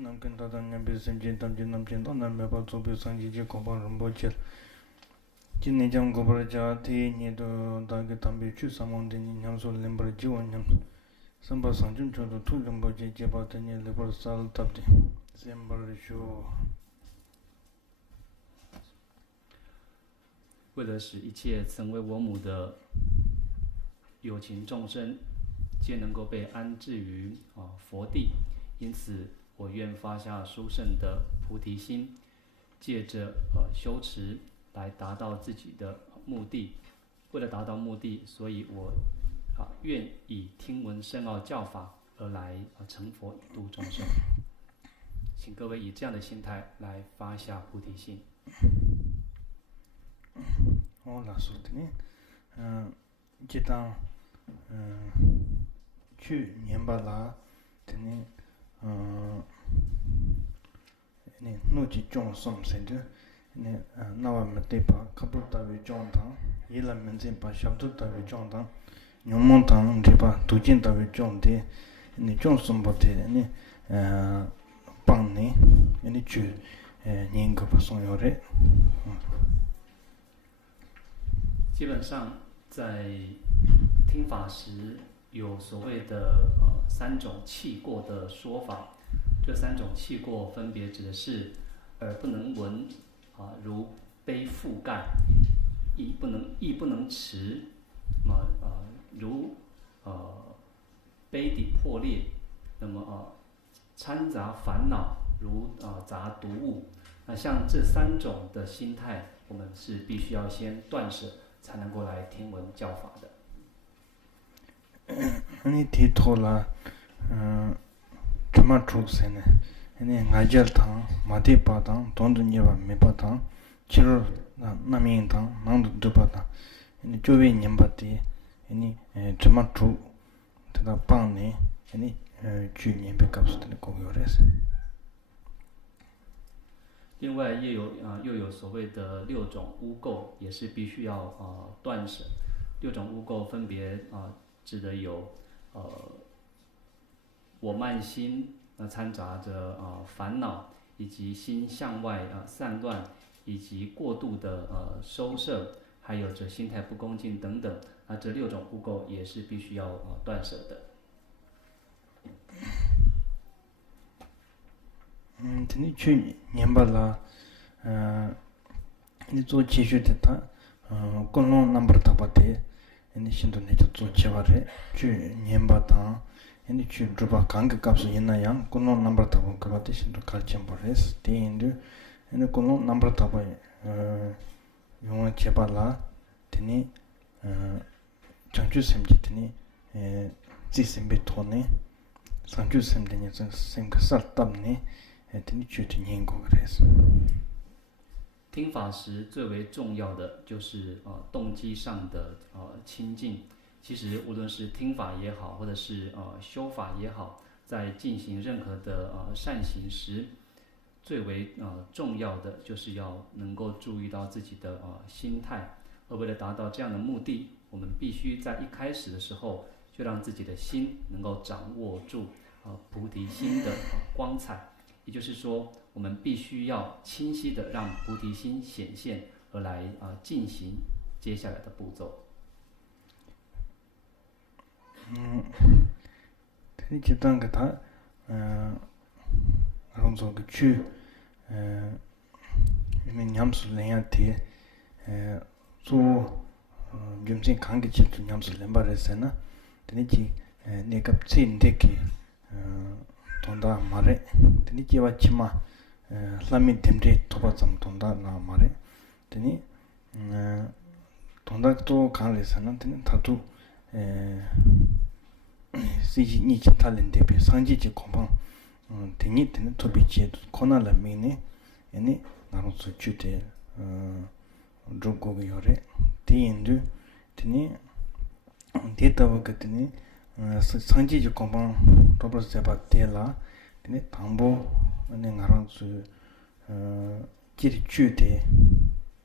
nam kan ta ngam be sem jin tam jin nam jin don nam me ba zo be sang ji ji ko ba rum bo che jin ne jam go ba ja ti ni do da ge tam be chu samon de ni nyam so lem ba ji won nyam sam ba sang jun cho do tu lem bo je je ba de ni le ba sal tap de sem ba ri shu 为了使一切曾为我母的有情众生皆能够被安置于佛地，因此我愿发下殊胜的菩提心，借着修持来达到自己的目的。为了达到目的，所以我愿以听闻深奥教法而来成佛以度众生。请各位以这样的心态来发下菩提心。la so de ni ji ta chu nyam ba la de ni ni no ji chong som se de ni na wa me te pa kapu ta we chong ta yi la men zen pa shab tu ta we chong ta nyom mon ta de pa tu jin ta we chong de ni chong som ba de ni pang ni ni chu nying ko pa song yo re 基本上在听法时有所谓的三种气过的说法，这三种气过分别指的是耳不能闻如杯覆盖，意不能持，如杯底破裂，那么掺杂烦恼如杂毒物。那像这三种的心态，我们是必须要先断舍，才能够来听闻教法的。你提头了，怎么出现呢？你俺家堂马地巴堂，东东你吧没巴堂，其实那面堂，南都都巴堂，你周围年巴的，你怎么出？这个帮呢？你去年被告诉的公有的是。另外又有所谓的6种污垢，也是必须要断舍。6种污垢分别指的有我慢心，掺杂着烦恼，以及心向外散乱，以及过度的收摄，还有这心态不恭敬等等。这6种污垢也是必须要断舍的。你去年吧啦，你做继续的他，公路 number 打不的，你现在那就做计划的，去年吧当，你去主把刚个告诉人那样，公路 number 打不个的，现在开钱不的是，第一的，你公路 number 打不，用了计划啦，的你，长久sem的你，自sem被拖呢，长久sem的你这sem个啥当呢？听法时最为重要的就是动机上的清净。其实无论是听法也好，或者是修法也好，在进行任何的善行时，最为重要的就是要能够注意到自己的心态。而为了达到这样的目的，我们必须在一开始的时候就让自己的心能够掌握住菩提心的光彩。也就是说，我们必须要清晰的让菩提心显现，而来进行接下来的步骤。你就当个他，让做个去，因为娘是人家提，做，原先看个去做娘是人把人生呢，你去，那个钱的给，돈다 말에 되니 제와 치마 라미 템제 토바점 돈다 나 말에 되니 돈다 또 강레서는 되니 다도 시지 니치 탈렌데 비 상지지 공방 되니 되니 토비치 코나라 미니 아니 나로서 주대 조고가 요래 디인도 되니 데이터가 되니 상지지 공방 도버스 잡아 때라 근데 당보 네 나랑수 길이 주대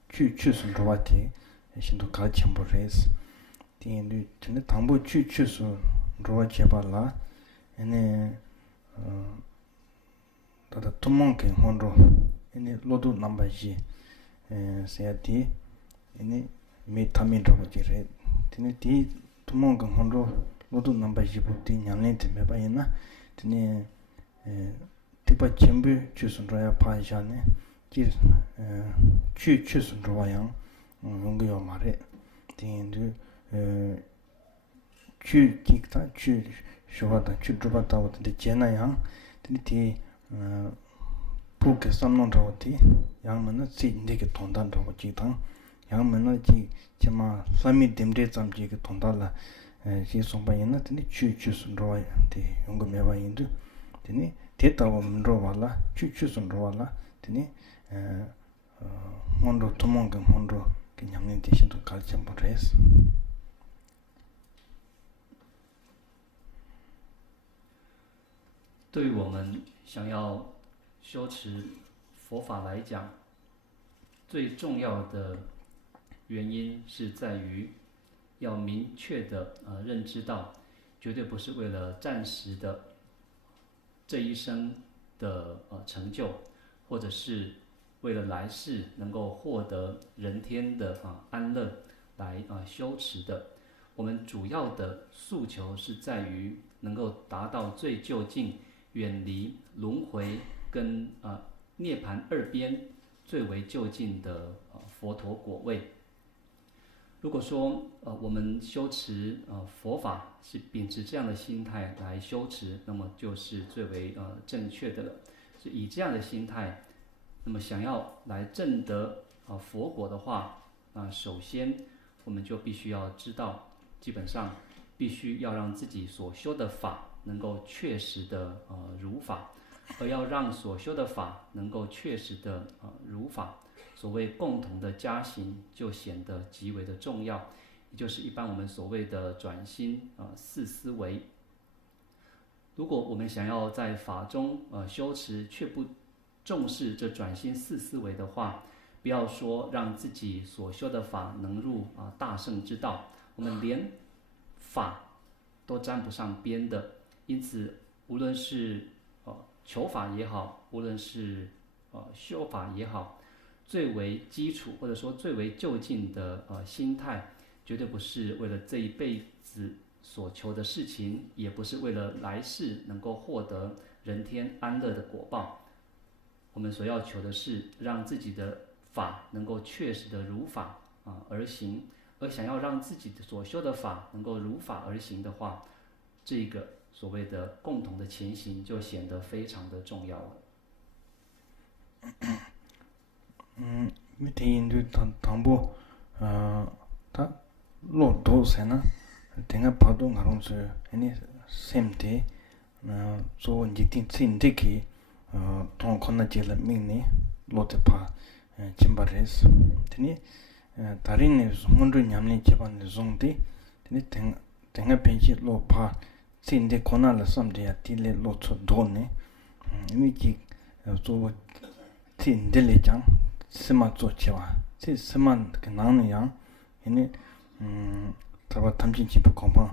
추추스 로바티 신도 같이 보레스 디인도 근데 당보 추추스 로바 잡아라 얘네 다다 투몽케 혼로 이니 로도 넘버지 세야티 이니 메타민라고 지레 티니 티 투몽케 혼로 로도 넘버지 부티 냠네테 메바이나 티니 티파 쳔부 추순로야 파이샤네 지 추순로와양 용거요 말에 티인드 추 틱타 추 쇼바다 추 드바다 오데 제나양 티니 부게 삼론라고티 양면은 지인데게 돈단다고 지당 양면은 지 제마 삼미 뎀데 잠지게 돈달라 지 송바이나 티니 추순로와티 용거 메바인드 티니 대다고 문로발라 추순로발라 티니 monro tomonga monro que nyamne deshin to kalcham pares 对于我们想要修持佛法来讲，最重要的原因是在于要明确的认知到，绝对不是为了暂时的这一生的成就，或者是为了来世能够获得人天的安乐来修持的。我们主要的诉求是在于能够达到最究竟，远离轮回跟涅槃二边最为就近的佛陀果位。如果说我们修持佛法是秉持这样的心态来修持，那么就是最为正确的了。是以这样的心态，那么想要来证得佛果的话，首先我们就必须要知道，基本上必须要让自己所修的法能够确实的如法，而要让所修的法能够确实的如法。所谓共同的加行就显得极为的重要，也就是一般我们所谓的转心四思维。如果我们想要在法中修持，却不重视这转心四思维的话，不要说让自己所修的法能入大圣之道，我们连法都沾不上边的。因此，无论是求法也好，无论是修法也好，最为基础或者说最为就近的心态，绝对不是为了这一辈子所求的事情，也不是为了来世能够获得人天安乐的果报。我们所要求的是让自己的法能够确实的如法而行，而想要让自己所修的法能够如法而行的话，这个所谓的共同的前行就显得非常的重要了。밑에 인도 당보 다 로도세나 tenga pado ngarong su ani semte so jitin tsindeki ton khona jela mingni lote pa chimbares tini tarin mundu nyamni jeban zongti tini tenga penji lo pa tsinde khona la samde ya tile lo cho done ni ji so tsindele jang sima zo chewa tsi sima nang yang ini taba tamchin chipa kompa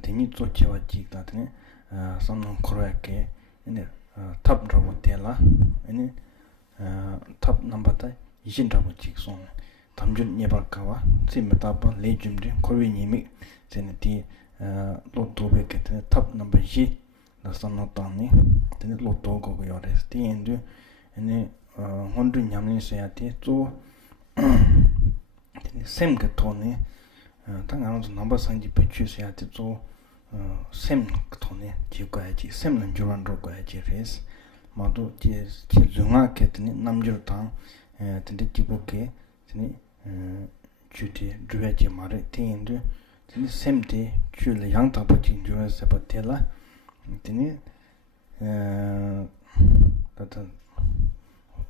teni zo chewa jikla teni samnang koroya ke ini tab rabu tela ini tab namba ta ishin rabu jik son tamjun nyebar kawa tsi metaba le jumri korwe nyemik teni ti lo dobe ke teni tab namba yi la samnang tani teni lo dogo go yores ti yendu ini hondu nyamni seya ti zo sem ke toni tang arang zu namba sanji pechu seya ti zo sem ke toni ji kwaya ji sem lan juran ro kwaya ji res ma do ji zunga ke tini namjur tang tini jibo ke tini ju ti druya ji ma re ti yendu tini sem ti ju le yang taba ji juwa seba te la tini tata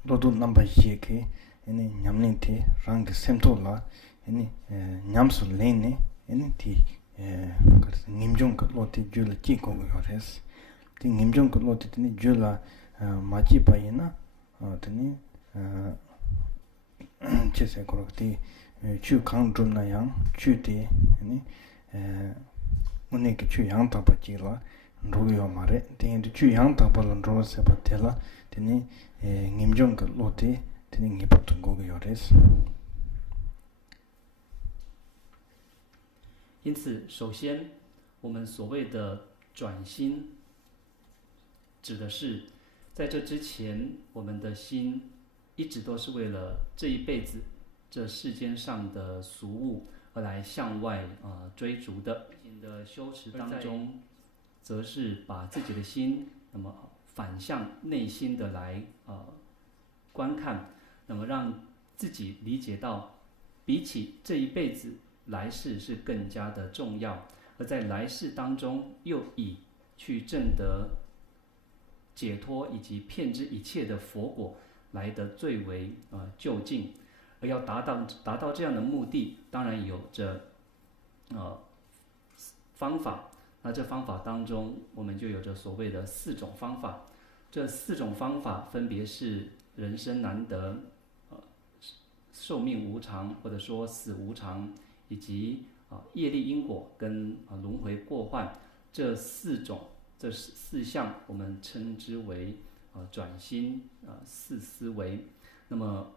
lodo namba yi ke ini nyamni ti rangi semto la ini nyamsu lene ini ti nimjong ka lo ti jula ji kogo yores ti nimjong ka lo ti tini jula maji pa ina tini che se koro ti chu kang drum na yang chu ti ini une ki chu yang taba ji la 로요 말에 땡이 주양 답을 로세 바텔라 되니 님종 그 로테 되니 니부터 고고요레스 因此，首先，我们所谓的转心，指的是在这之前，我们的心一直都是为了这一辈子这世间上的俗物而来向外追逐的。你的修持当中，则是把自己的心那么反向内心的来观看，那么让自己理解到，比起这一辈子，来世是更加的重要，而在来世当中，又以去证得解脱以及遍知一切的佛果来得最为就近。而要达到这样的目的，当然有着方法。那这方法当中，我们就有着所谓的4种方法。这4种方法分别是人生难得、寿命无常，或者说死无常，以及业力因果跟轮回过患。这4项，我们称之为转心4思维。那么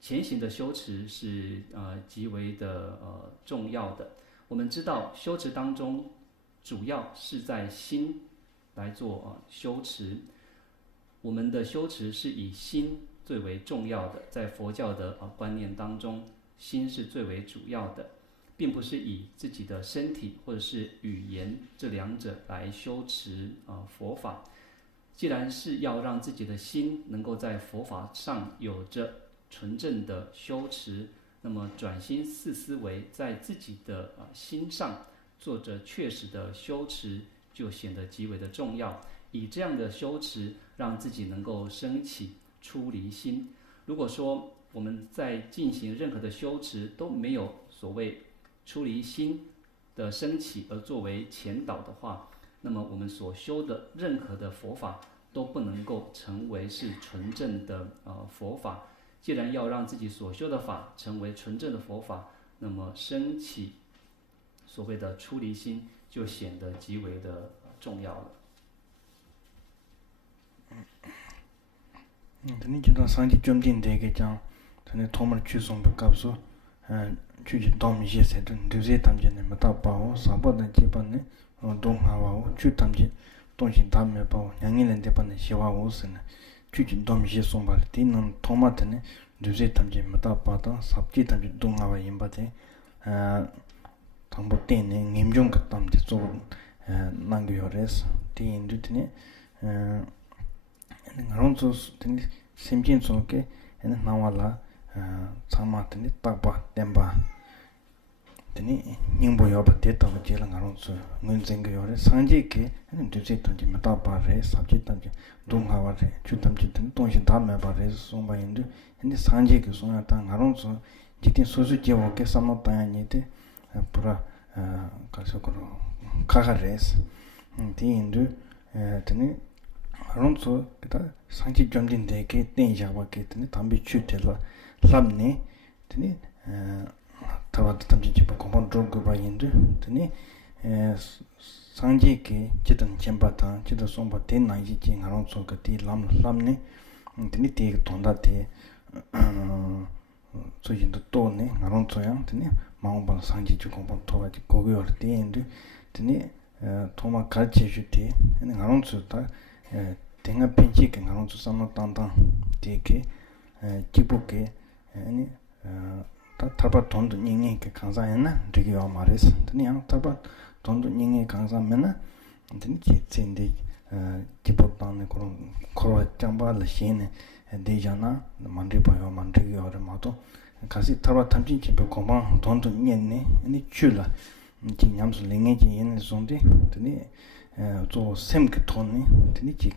前行的修持是极为的重要的。我们知道修持当中主要是在心来做修持，我们的修持是以心最为重要的，在佛教的观念当中，心是最为主要的，并不是以自己的身体或者是语言这2者来修持佛法。既然是要让自己的心能够在佛法上有着纯正的修持，那么转心4思维，在自己的心上做着确实的修持，就显得极为的重要。以这样的修持，让自己能够升起出离心。如果说我们在进行任何的修持都没有所谓出离心的升起而作为前导的话，那么我们所修的任何的佛法都不能够成为是纯正的佛法。既然要让自己所修的法成为纯正的佛法，那么升起所谓的出离心就显得极为的重要了。tani jidang sanji jomdin degi jang tani tomar chusongpa kapsu chuji domi ye se duze tamji ne mata pao sabo dan jipa ne dong hawa wo chu tamji dongshin tamme pao nyangi len depa ne shiwa wo se ne chuji domi ye songpa di nang toma tani duze tamji mata pao tang sabji tamji dong hawa yinpa te tangpo ten ne ngimjong ka tamji zogo nangyo yores di indu tani ngaronzo tani semjin soke nawala tsama tani takpa tempa tani nyingbo yoba teta wa jela ngaronzo ngun zenga yore sanje ke duze tamji matapa re sabji tamji donghawa re chu tamji tani tongshin dhamma ba re songba indu sanje ke songa ta ngaronzo jitin sosu jewo ke samno tanya nyete pura kasokoro kaka res di indu tani ronso kita sanchi jomdin de ke ten jawa ke tene tambi chutela lamne tene tawa tamji jiba kompon drogo ba yindu tene sanji ke chitan chemba ta chita somba ten na ji ji ngaronso ka ti lamne tene te tonda te so yindu to ne ngaronso yang tene maungba sanji ji kompon towa ji gogo yor te yindu tene toma kalche ju te ngaronso ta tenga penchi ke ngaronzo samno tangtang teke jibuke taba tondo nyingi ke kansa ena rigi wa mares tani yang taba tondo nyingi kansa mena tani ki tsende jibu tangne korwa jangba la shene deja na mandripa yo mandrigi yo re mato kasi taba tamchin chibe kompang tondo nyenne chula ki nyamsu lenge ki yene zonde tani zo sem ke tonni tani ki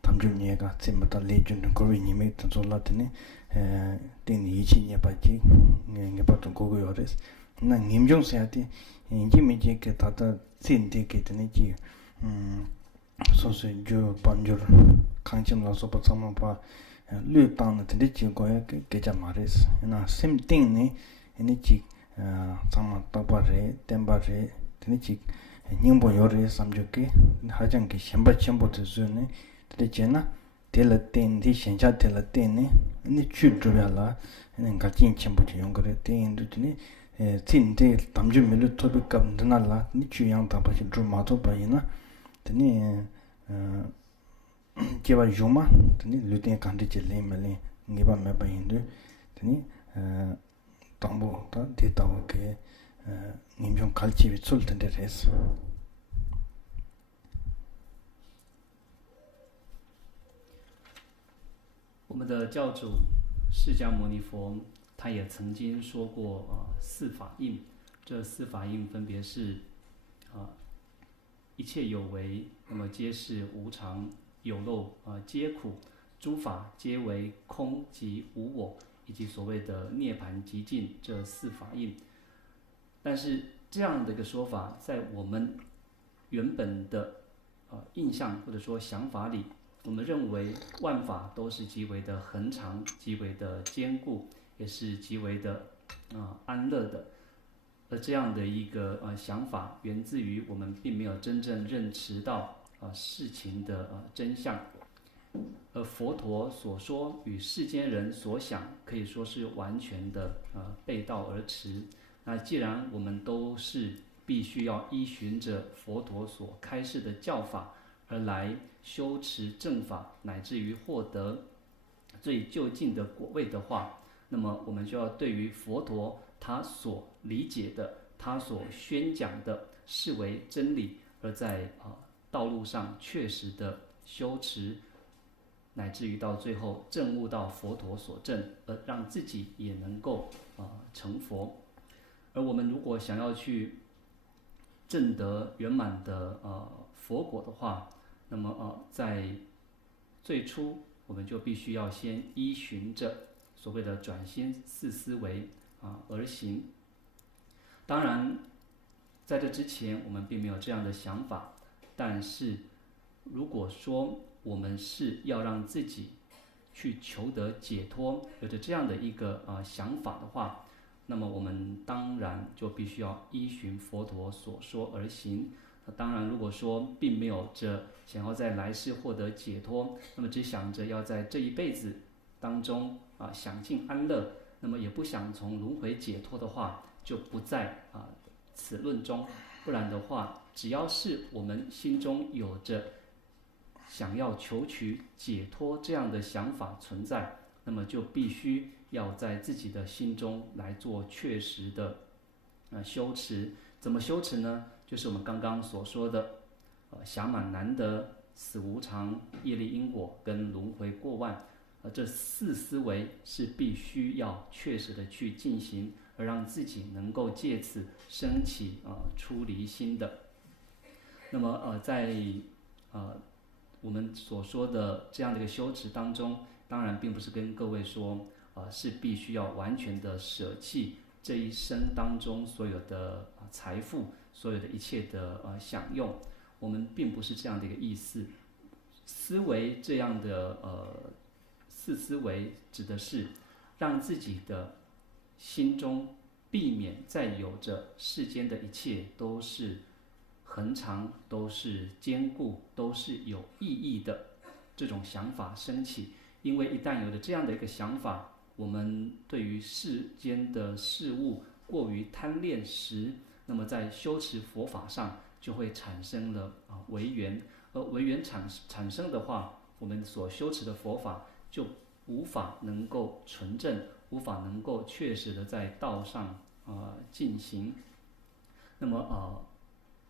tamjul nyega tsimata lejun korwi nyime tanzola tani teni ichi nyeba ji ngeba tong gogo yores na ngimjong sayati inji meje ke tata tsinde ke tani ji sosu jo banjur kangchim la sopa tsama pa lu tang tani ji goya ke geja mares na sim ting ni ene ji tsama taba re temba re tani ji 닝보 요리 삼주게 하장게 셴바 쳔보 드즈네 되제나 텔라텐디 셴자 텔라텐네 니 추드야라 네 가진 쳔보지 용거레 텐드니 tin데 담주 밀루 토비캅 드날라 니 추양 담바시 드마토 바이나 드니 제바 요마 드니 루테 칸디체 레멜레 니바 메바인데 드니 담보 다 데이터게 님좀 갈치비 쏠텐데 레스 我们的教主释迦牟尼佛，他也曾经说过四法印，这四法印分别是一切有为，那么皆是无常，有漏皆苦，诸法皆为空即无我，以及所谓的涅槃极尽这四法印。但是这样的一个说法，在我们原本的印象或者说想法里，我们认为万法都是极为的恒常，极为的坚固，也是极为的安乐的。而这样的一个想法，源自于我们并没有真正认识到事情的真相。而佛陀所说与世间人所想，可以说是完全的背道而驰。那既然我们都是必须要依循着佛陀所开示的教法而来修持正法，乃至于获得最究竟的果位的话，那么我们就要对于佛陀他所理解的，他所宣讲的视为真理，而在道路上确实的修持，乃至于到最后证悟到佛陀所证，而让自己也能够成佛。而我们如果想要去证得圆满的佛果的话，那么在最初我们就必须要先依循着所谓的转心四思维而行。当然在这之前我们并没有这样的想法，但是如果说我们是要让自己去求得解脱，有着这样的一个想法的话，那么我们当然就必须要依循佛陀所说而行。当然如果说并没有着想要在来世获得解脱，那么只想着要在这一辈子当中享尽安乐，那么也不想从轮回解脱的话，就不在此论中。不然的话，只要是我们心中有着想要求取解脱这样的想法存在，那么就必须要在自己的心中来做确实的修持。怎么修持呢？就是我们刚刚所说的暇满难得、死无常、业力因果跟轮回过万，这四思维是必须要确实的去进行，而让自己能够借此升起出离心的。那么在我们所说的这样的一个修持当中，当然并不是跟各位说是必须要完全的舍弃这一生当中所有的财富，所有的一切的享用，我们并不是这样的一个意思。思维这样的四思维，指的是让自己的心中避免再有着世间的一切都是恒常，都是坚固，都是有意义的这种想法升起。因为一旦有了这样的一个想法，我们对于世间的事物过于贪恋时，那么在修持佛法上就会产生了违缘，而违缘产生的话，我们所修持的佛法就无法能够纯正，无法能够确实的在道上进行。那么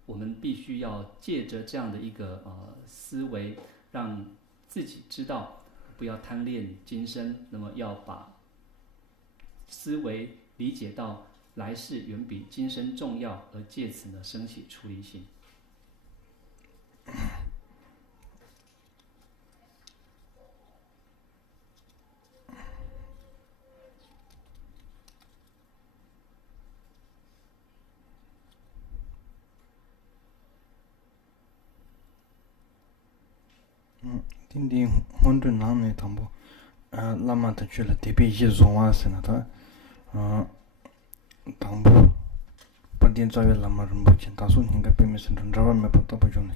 我们必须要借着这样的一个思维，让自己知道不要贪恋今生，那么要把思维理解到来世远比今生重要，而借此呢升起出离心。딘디 혼드 나네 담보 라마타 줄라 데베지 존와스나다 담보 din zawe lama rinpoche dasu hinga pime sindron rawa mepa tabo jona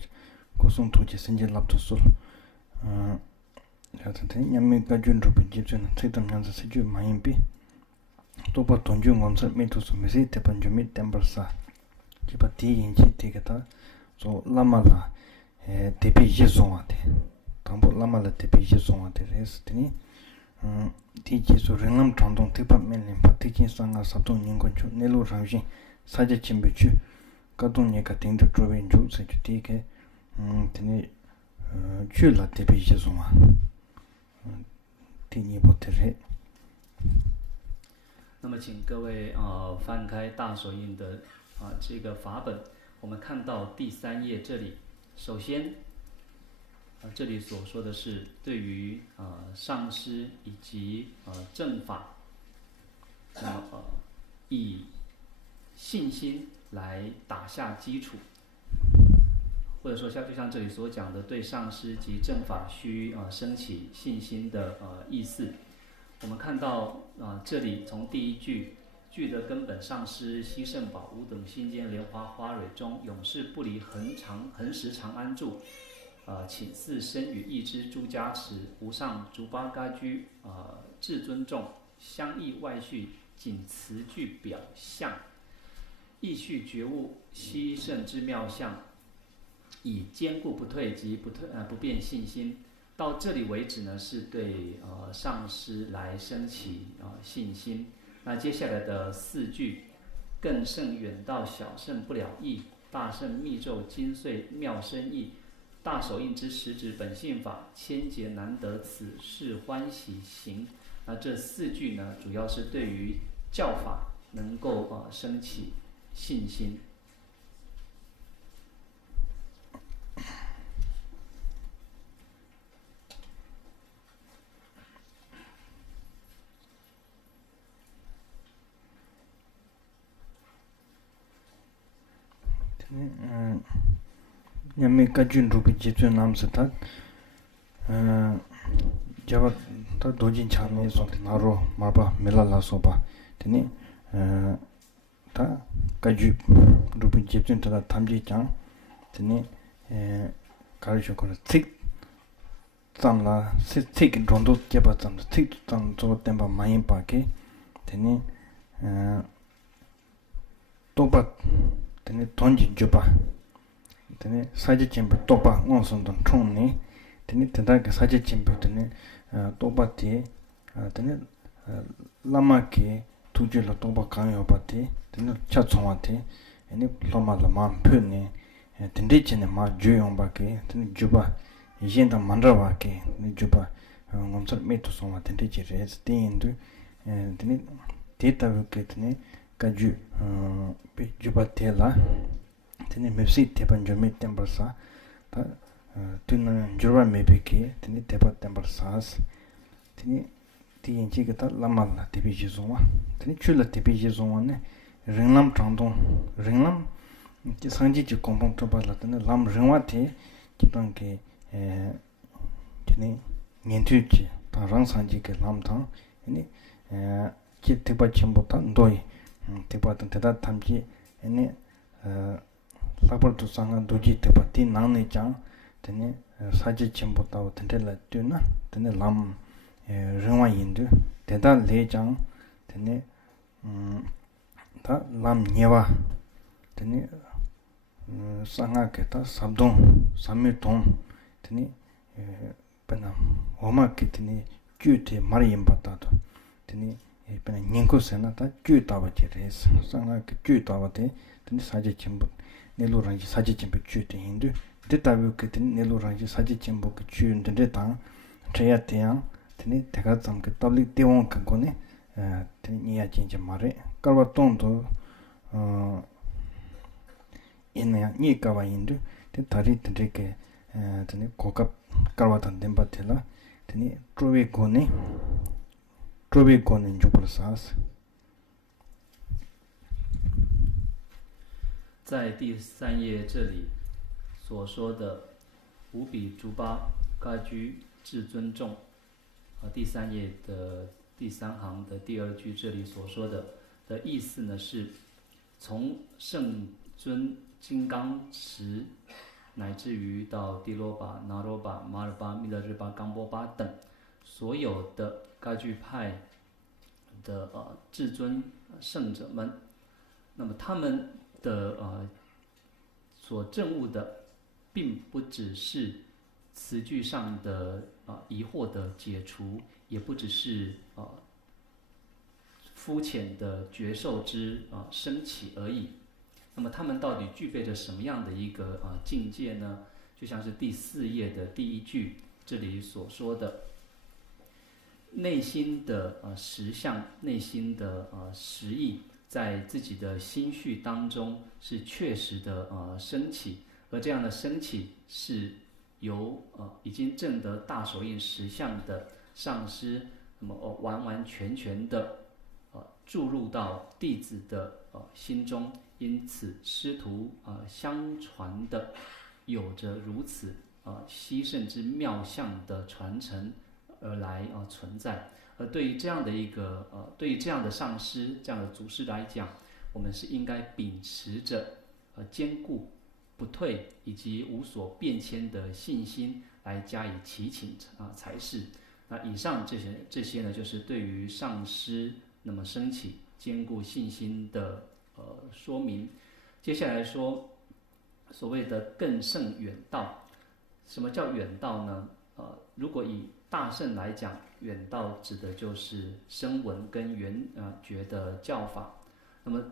kusung tuji senje labdo sul nyame gajun rupi jibse na tsaitam nyanza seju mayimpi topa tonju ngonsa meto su mesi tepan jumi tembar sa jiba ti yinchi tigata so lama la tepi ye zonwa te tambo lama la tepi ye zonwa te res tini ti ji su rinlam chandong tepa menlim pa tikin sanga sabdong nyingon chu nelu ramshin saja chimbe chu kadong nyeka tingda chobe nju se chu ti ke tini chu la tepi ye zonwa ti nipo te re 那么，请各位翻开大手印的这个法本，我们看到第3页这里，首先这里所说的是对于上师以及正法，那么以信心来打下基础，或者说就像这里所讲的，对上师及正法需升起信心的意思。 我们看到这里从第一句，句的根本上师西圣宝无等心间莲花花蕊中，永世不离恒时常安住，请赐身语意之诸加持，无上竹巴嘎居至尊重，相异外续仅词句表象，意续觉悟西圣之妙相，以坚固不退及不变信心。 到这里为止呢，是对上师来升起信心。那接下来的4句，更胜远道小胜不了义，大圣密咒精髓妙深意，大手印之实质本性法，千劫难得此事欢喜行。那这4句呢，主要是对于教法能够升起信心。 nyame kajun rupi jitsu namsa ta java ta dojin chame so naro marba mela la so ba tene ta kaju rupi jitsu ta tamji chang tene karisho kora tik tsamla tik rondo jeba tsamla tik tsam zo temba mayin pa ke tene toba tene tonji juba tene saji chimpe toba ngonson don chung ni tene tenda ke saji chimpe tene toba te tene lama ke tuju la toba kanyo pa te tene cha chongwa te tene lama la ma pyo ni tende chene ma ju yong pa ke tene juba yenda mandra wa ke tene juba ngonsar me to songwa tende che re ten yendu tene te tabu ke tene kaju juba te la tene mepsi tepan jome tembar sa ta tuna jurwa mepe ke tene tepa tembar saas tene ti yenchi ke ta lama la tepi jizongwa tene chula tepi jizongwa ne ringlam changdong ringlam ti sangji ji kompong toba la tene lam ringwa te jitang ke tene nyentu ji ta rang sangji ke lam tang tene ki tepa chenpo ta ndoi tepa tang teta tamji ene lakpar tu sanga doji tepa ti nang ne chang tene saji chenpo tawa tente la tu na tene lam ringwa yindu teta le chang tene ta lam nyewa tene sanga ke ta sabdong sami tong tene pena oma ke tene ju te mara yinpa tato tene pena nyingko sena ta ju tawa che res sanga ke ju tawa te tene saji chenpo nelu rangi saji chenpo ju te hindu de tabi ke tene nelu rangi saji chenpo ke ju ndende tang chaya te yang tene teka tsam ke tablik te wong ka kone tene niya chenche mare karwa tong to ina yang nye kawa hindu te tari tene ke tene kokap karwa tan denpa te la tene trobe kone njupar saas 在第3页这里所说的无比竹巴嘎居至尊重，第3页的第3行的第2句这里所说的意思呢是，从圣尊金刚持，乃至于到帝罗巴、那罗巴、马尔巴、密勒日巴、冈波巴等所有的噶举派的至尊圣者们，那么他们的所证悟的，并不只是词句上的疑惑的解除，也不只是肤浅的觉受之升起而已。那么他们到底具备着什么样的一个境界呢？就像是第4页的第1句这里所说的，内心的实相，内心的实意，在自己的心绪当中是确实的升起，而这样的升起是由已经证得大手印实相的上师，那么完完全全的注入到弟子的心中，因此师徒相传的有着如此稀圣之妙相的传承而来存在。而对于这样的一个对于这样的上师、这样的祖师来讲，我们是应该秉持着坚固不退以及无所变迁的信心来加以祈请才是。那以上这些呢，就是对于上师那么升起坚固信心的说明。接下来说所谓的更胜远道。什么叫远道呢？如果以大乘来讲，远道指的就是声闻跟缘觉的教法。那么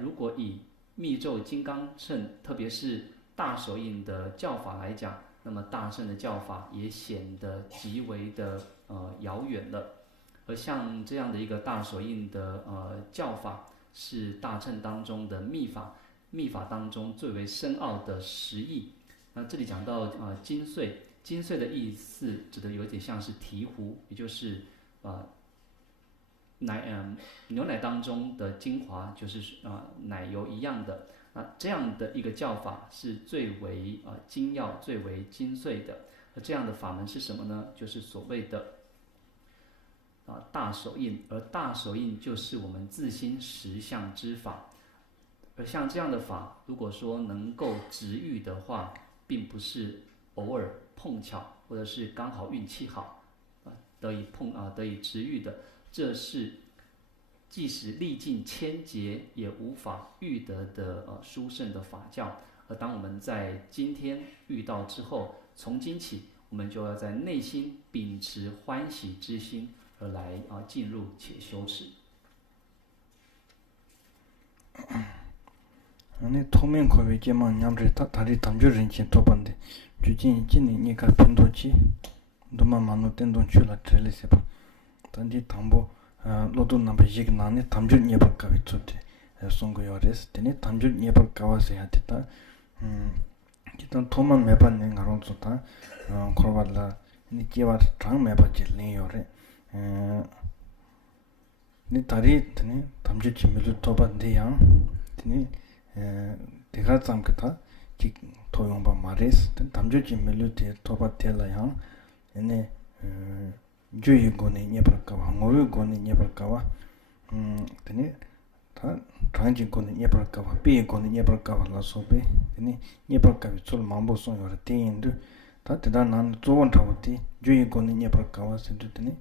如果以密咒金刚乘，特别是大手印的教法来讲，那么大乘的教法也显得极为的遥远了。而像这样的一个大手印的教法，是大乘当中的密法，密法当中最为深奥的实义。那这里讲到精髓，精髓的意思指的有点像是醍醐，也就是牛奶当中的精华，就是奶油一样的。这样的一个教法是最为精要、最为精髓的。而这样的法门是什么呢？就是所谓的大手印，而大手印就是我们自心实相之法。而像这样的法，如果说能够值遇的话，并不是偶尔碰巧，或者是刚好运气好得以值遇的，这是即使历尽千劫也无法遇得的殊胜的法教。而当我们在今天遇到之后，从今起我们就要在内心秉持欢喜之心而来进入且修持。아니 토면 거기 제만 냠제 다리 담주rin치 토반데 주진 진이 니가 펜도치 도마 만노 텐돈 줄라 트레레세바 단지 담보 로도 남바 지그나네 담주 니바까 비초데 송고요레스 데니 담주 니바까 와세 하티타 기타 토만 메반네 가론소타 코르발라 니 제와 장 메바질네 요레 니 다리 드니 담주 지밀로 토반데야 드니 대가 잠그다 지 토용바 마레스 담주지 멜로디 토바 텔라양 에네 주의고네 녀벌까와 모의고네 녀벌까와 드니 다 tranjin고네 녀벌까와 비고네 녀벌까와 라소베 드니 녀벌까비 출 mambo송 요라 테인도 다 대단한 좋은 타고티 주의고네 녀벌까와 센드드니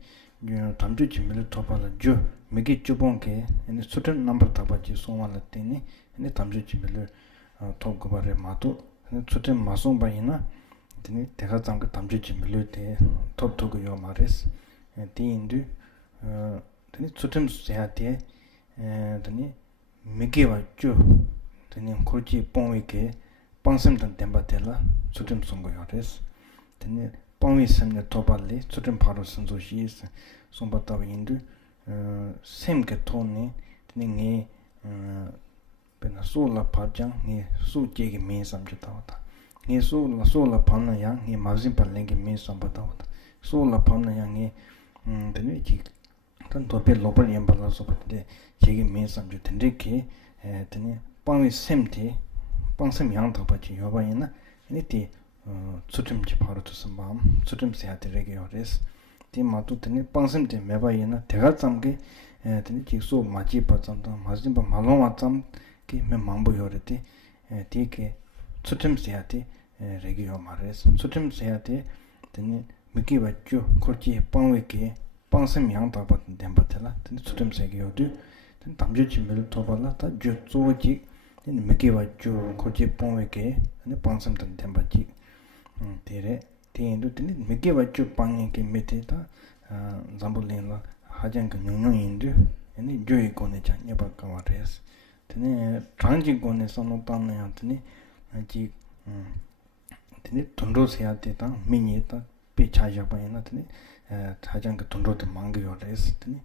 담주지 멜로 토바라 주 미기 주봉게 에네 수든 넘버 타바지 송와라 테니 네 담주지 멜로 톱고바레 마도 초템 마송바이나 드니 대가 잠그 담주지 멜로데 톱토고 요 마레스 디인두 드니 초템 세하테 드니 미게와 주 드니 코지 뽕위게 빵샘던 템바텔라 초템 송고 요레스 드니 뽕위 샘네 토발리 초템 바로 선조시스 송바타바 인두 샘게 토니 드니 네 pena sola pajang ni su jegi me samjatawata ni sola pamna yang ni mazin palenge me sambatawata sola pamna yang ni tene ji tan tope lobal yambala sobate jegi me samjatende ke tene pangwi semte pangsem yang tapachi yobayina ni ti tsutim ji paru to sambam tsutim se hate rege yores ti matu tene pangsem te mebayina tega tsamge tene ji so maji pa tsamta mazin pa maloma tsam 게 망보 요래데 디게 추침세야데 레기요 말레스 추침세야데 드니 미기 왔죠 코치 빵웨게 빵섬 양다바 덴바텔라 드니 추침세기요도 든 담주치밀 토발라 다 주조지 드니 미기 왔죠 코치 빵웨게 아니 빵섬 덴바지 데레 데인도 드니 미기 왔죠 빵웨게 메테다 잠불린라 하장가 뉴뉴인데 아니 조이코네 냐바카와레스 드니 트란지코네 선노탄네 드니 지 드니 돈로세야데다 미니다 비차자바이나 드니 하장가 돈로데 망겨레스 드니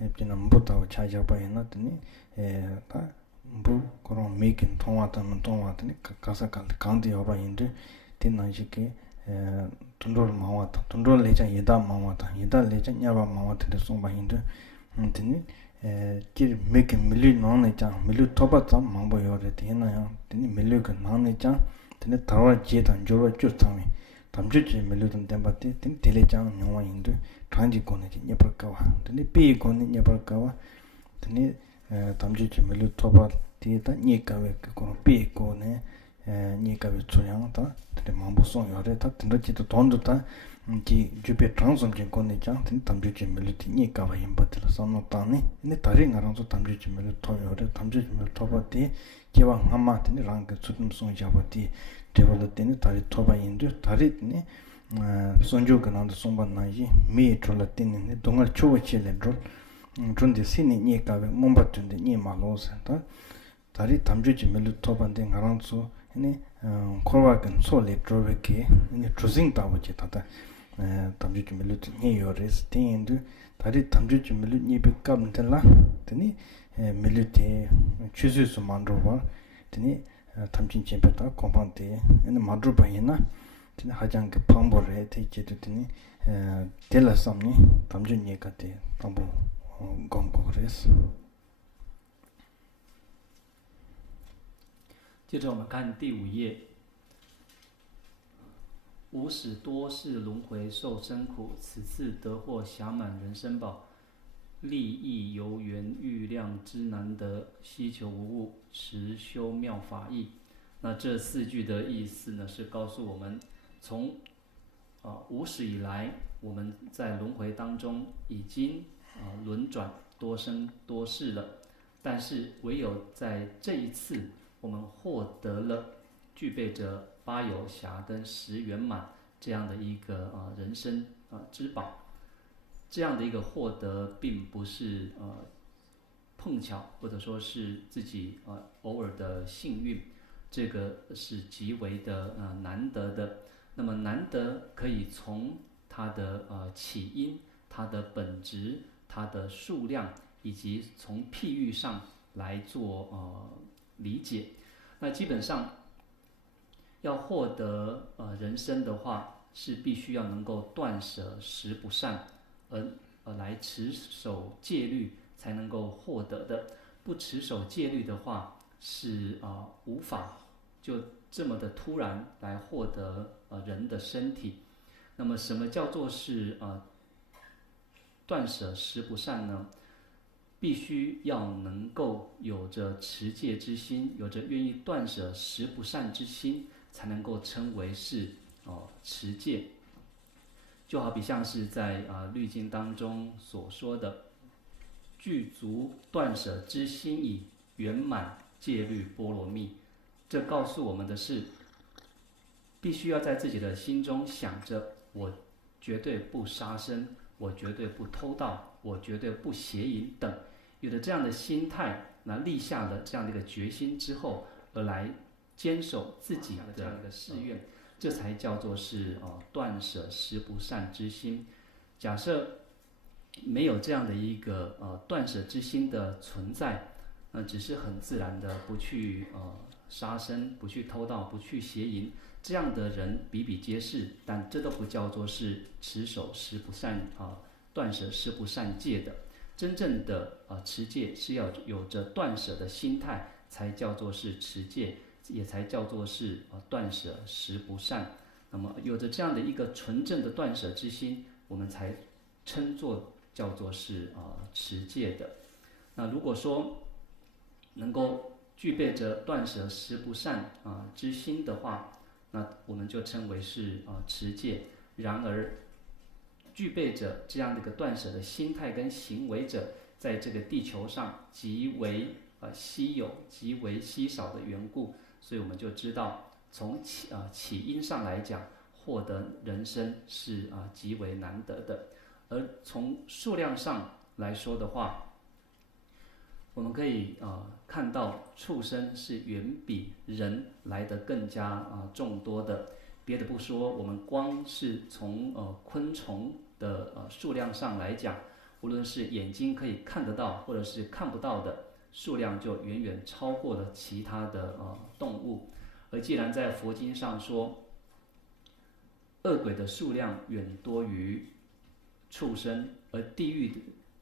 에피나 므부타오 차자바이나 드니 다 부 그런 메이킹 통화다면 통화드니 가사갈 간디 여바인데 드나지게 돈로 마와타 돈로 레자 예다 마와타 예다 레자 냐바 마와타 송바인데 드니 길 메이크 밀리 노네자 밀리 토바자 망보요레 되나요 드니 밀리가 나네자 드니 타와 제단 조로 쭈타미 담주지 밀리던 덴바티 드니 텔레장 뇽와인데 트란지코네지 녀벌까와 드니 비고네 녀벌까와 드니 담주지 밀리 토바 디다 니까베 그거 비고네 니까베 초양다 드니 망보송 요레다 드니지도 돈도다 지 주베 트랜스폼 코네장 든 담주지 밀리티 니까바 임바틀 선노타니 네 다리 나랑서 담주지 밀리 토요레 담주지 밀리 토바티 제와 함마티니 랑게 수tum송 잡아티 데벨롭티니 다리 토바인도 다리니 손조가난도 송반나지 미트롤라티니 동알 초와치레드로 존데 시니 니까베 몽바튼데 니마로스다 다리 담주지 밀리 토반데 나랑서 네 코바근 솔레 드로베케 네 트루징 타고지 타다 담주지 밀루트 니요레스 텐드 다리 담주지 밀루 니베캅들라 드니 밀루테 추즈스 만드로바 드니 담진 쳔베타 콤판테 엔 만드로바이나 드니 하장 그 팜보레 테이체드 드니 텔라삼니 담준 니카테 담보 공고레스 接着我们看第5页，无始多世轮回受生苦，此次得获暇满人身宝，利益由缘欲量之难得，希求无物，实修妙法义。那这4句的意思呢，是告诉我们，从无始以来，我们在轮回当中已经轮转多生多世了，但是唯有在这一次，我们获得了具备着8有暇跟10圆满这样的一个人生之宝。这样的一个获得并不是碰巧，或者说是自己偶尔的幸运，这个是极为的难得的。那么难得可以从它的起因、它的本质、它的数量，以及从譬喻上来做理解。那基本上要获得人生的话，是必须要能够断舍十不善，而来持守戒律才能够获得的。不持守戒律的话，是无法就这么的突然来获得人的身体。那么什么叫做是断舍十不善呢？必须要能够有着持戒之心，有着愿意断舍十不善之心，才能够称为是持戒。就好比像是在律经当中所说的，具足断舍之心已，圆满戒律波罗蜜。这告诉我们的是，必须要在自己的心中想着，我绝对不杀生，我绝对不偷盗，我绝对不邪淫等。有了这样的心态，那立下了这样的一个决心之后，而来坚守自己的这样一个誓愿，这才叫做是断舍十不善之心。假设没有这样的一个断舍之心的存在，只是很自然的不去杀生，不去偷盗，不去邪淫，这样的人比比皆是，但这都不叫做是持守十不善断舍十不善戒的。真正的持戒是要有着断舍的心态，才叫做是持戒，也才叫做是断舍十不善。那么有着这样的一个纯正的断舍之心，我们才称作叫做是持戒的。那如果说能够具备着断舍十不善之心的话，那我们就称为是持戒。然而，具备着这样的一个断舍的心态跟行为者，在这个地球上极为稀有、极为稀少的缘故，所以我们就知道，从起因上来讲，获得人生是极为难得的。而从数量上来说的话，我们可以看到畜生是远比人来得更加众多的。别的不说，我们光是从昆虫的数量上来讲，无论是眼睛可以看得到，或者是看不到的数量，就远远超过了其他的动物。而既然在佛经上说，恶鬼的数量远多于畜生，而地狱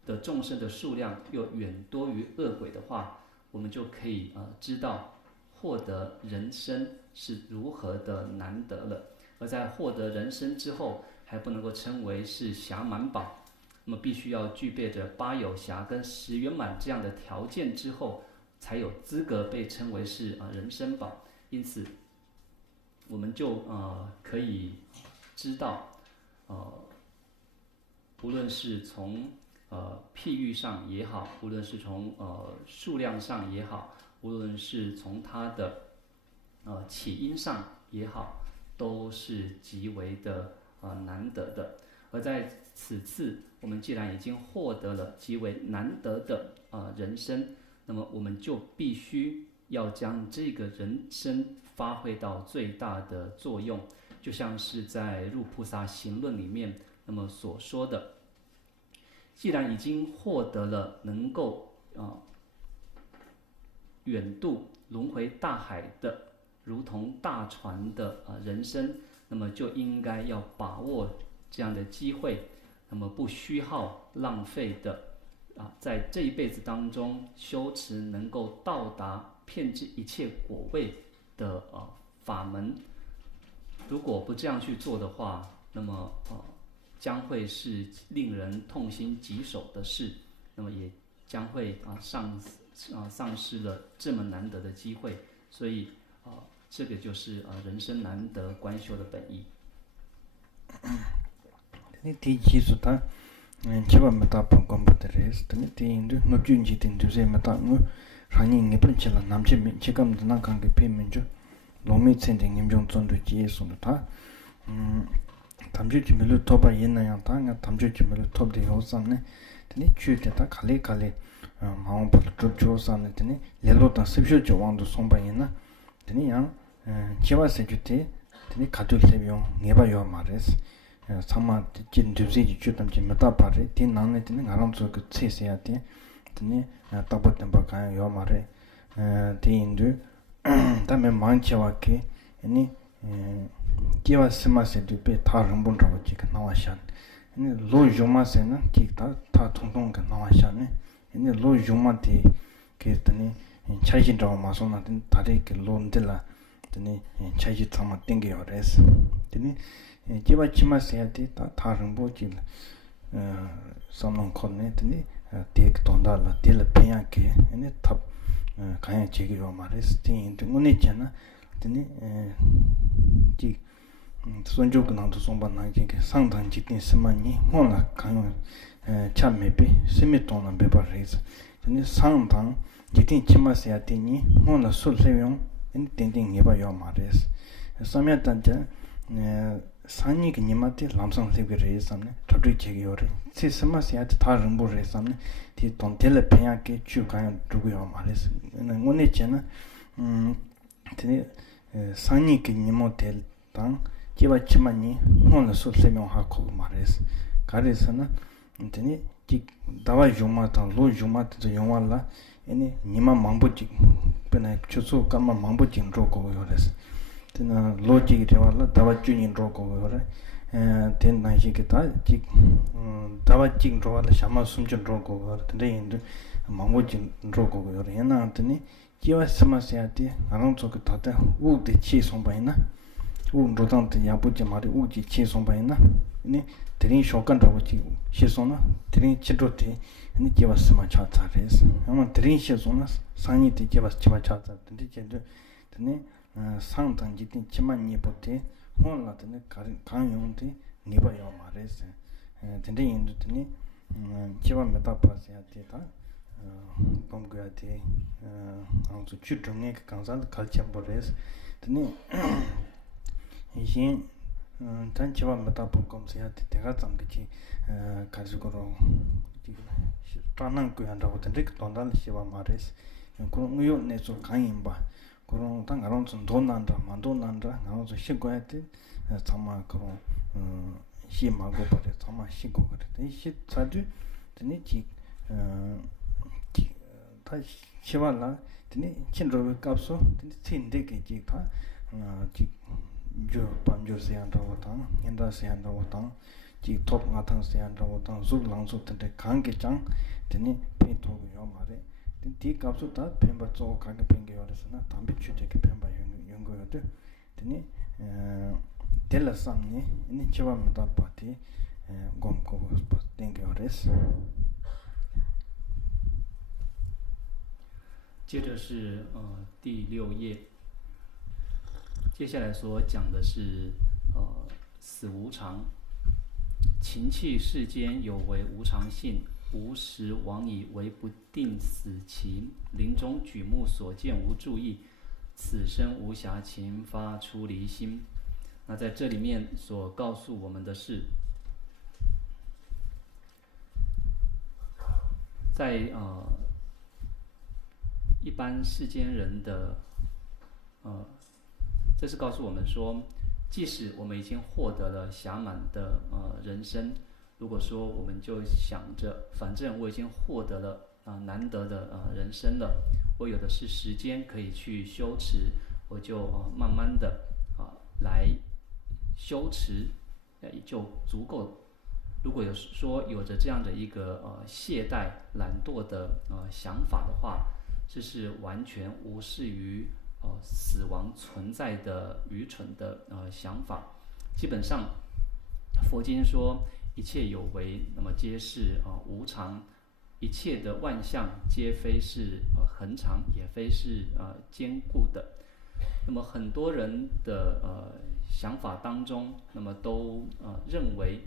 的众生的数量又远多于恶鬼的话，我们就可以知道获得人生是如何的难得了。而在获得人生之后，还不能够称为是暇满宝，那么必须要具备着八有暇跟十圆满这样的条件之后，才有资格被称为是人生宝。因此，我们就可以知道，无论是从譬喻上也好，无论是从数量上也好，无论是从它的起因上也好，都是极为的难得的。而在此次，我们既然已经获得了极为难得的人生，那么我们就必须要将这个人生发挥到最大的作用，就像是在《入菩萨行论》里面那么所说的，既然已经获得了能够远渡轮回大海的如同大船的人生，那么就应该要把握这样的机会，那么不虚耗浪费的在这一辈子当中修持能够到达遍知一切果位的法门。如果不这样去做的话，那么将会是令人痛心疾首的事，那么也将会丧失了这么难得的机会。所以这个就是人生难得观修的本意。第几是他제가 메타 컴퓨터에서 때인데 노준지 된두세 메타 뭐 하니 네번째라 남체 지금 나 관계 페면죠 로미 챈딩 님좀 존도 지에서도 다 담주지 밀로 토바 있나요 다가 담주지 밀로 톱데 요산네 되니 추테다 칼레 마음 벌 조조산네 되니 렐로다 습쇼 조왕도 송바이나 되니 양 제와세 주테 되니 가둘세용 네바요 마레스 상마 진두지 주담지 메타파레 딘나네 딘 가람서 그 체세야데 딘니 따버던 바가 요 마레 딘두 다음에 만체와케 아니 기와 스마세도 베 타름본 잡지 그 나와샤 아니 로조마세나 기타 타 통통 그 나와샤네 아니 로조마티 그랬더니 차이진 잡아 마소나 딘 다리 그 론들라 딘니 차이지 참아 땡겨요 그래서 딘니 제가 치마세야데 다른보지 선non 콘네트니 데크 돈달라 딜 페야케 에네 탑 가야 제기로 말했지 오네잖아 드니 지 손조근한도 송반나게 상단 직진 스만이 혼나 가요 참메비 세미톤나 베바레스 드니 상단 직진 치마세야데니 혼나 술세용 엔 땡땡 예바요 말했어 사면단자 산이 그님한테 람상 세비를 했었네. 저도 제기요래. 시스마스야한테 다 정보를 했었네. 뒤 돈텔레 페야게 주가요 두고요 말했어. 오늘 있잖아. 근데 산이 그님한테 당 제바치만이 오늘 소세명 하고 말했어. 가래서는 근데 지 다와 주마탄 로 주마트 용war라. 얘네 니만 망보지. 그나 추수 까만 망보지 로고 요래서. tena logic rewala dawa chunin ro ko gore ten na ji ke ta ji dawa jing ro wala shama sumchen ro ko gore tende ind mango jing ro ko gore yana tene jiwa samasya ti arang so ke ta ta u de chi song ba ina u ro dang te ya bu ji ma de u ji chi song ba ina 네 드린 쇼간다고 지 시소나 드린 치도데 아니 제바스마 차차레스 아마 드린 시소나 상이데 제바스 치마 차차 근데 제도 드네 상당지tin 치만니 보테 혼라드네 강용데 니바요 마레스 근데 인도드네 제바 메타파스야 데이터 pomguyate angzu chudrungne kanzal kalcha bores tene yin tan chiwa mata pokom se yate tega zamgichi kazugoro tanang kuyanda wotendik tondal shiwa mares ko nguyo neso kanyimba ko tang aron sun donanda mandonanda ngaro shigoyate sama ko shi mago pare sama shigo pare shi tsadu tene ji 다 시발라 드니 친로베 값소 드니 친데게 지파 지조 밤조세 한다고다 현다세 한다고다 지톱 나타세 한다고다 zul랑소 텐데 강게장 드니 페토고요 말에 디 값소 다 펜바조 강게 펜게요레스나 담비 추데게 펜바 연거요데 드니 텔라삼니 니 치와메다 파티 곰코고 땡게요레스 接着是第6页，接下来所讲的是死无常，情气世间有为无常性，无时往以为不定死期，临终举目所见无注意，此生无暇情发出离心。那在这里面所告诉我们的是，在一般世间人的这是告诉我们说，即使我们已经获得了暇满的人生，如果说我们就想着反正我已经获得了难得的人生了，我有的是时间可以去修持，我就慢慢的来修持也就足够。如果有着这样的一个懈怠懒惰的想法的话，这是完全无视于死亡存在的愚蠢的想法。基本上佛经说一切有为，那么皆是无常，一切的万象皆非是恒常，也非是坚固的。那么很多人的想法当中，那么都认为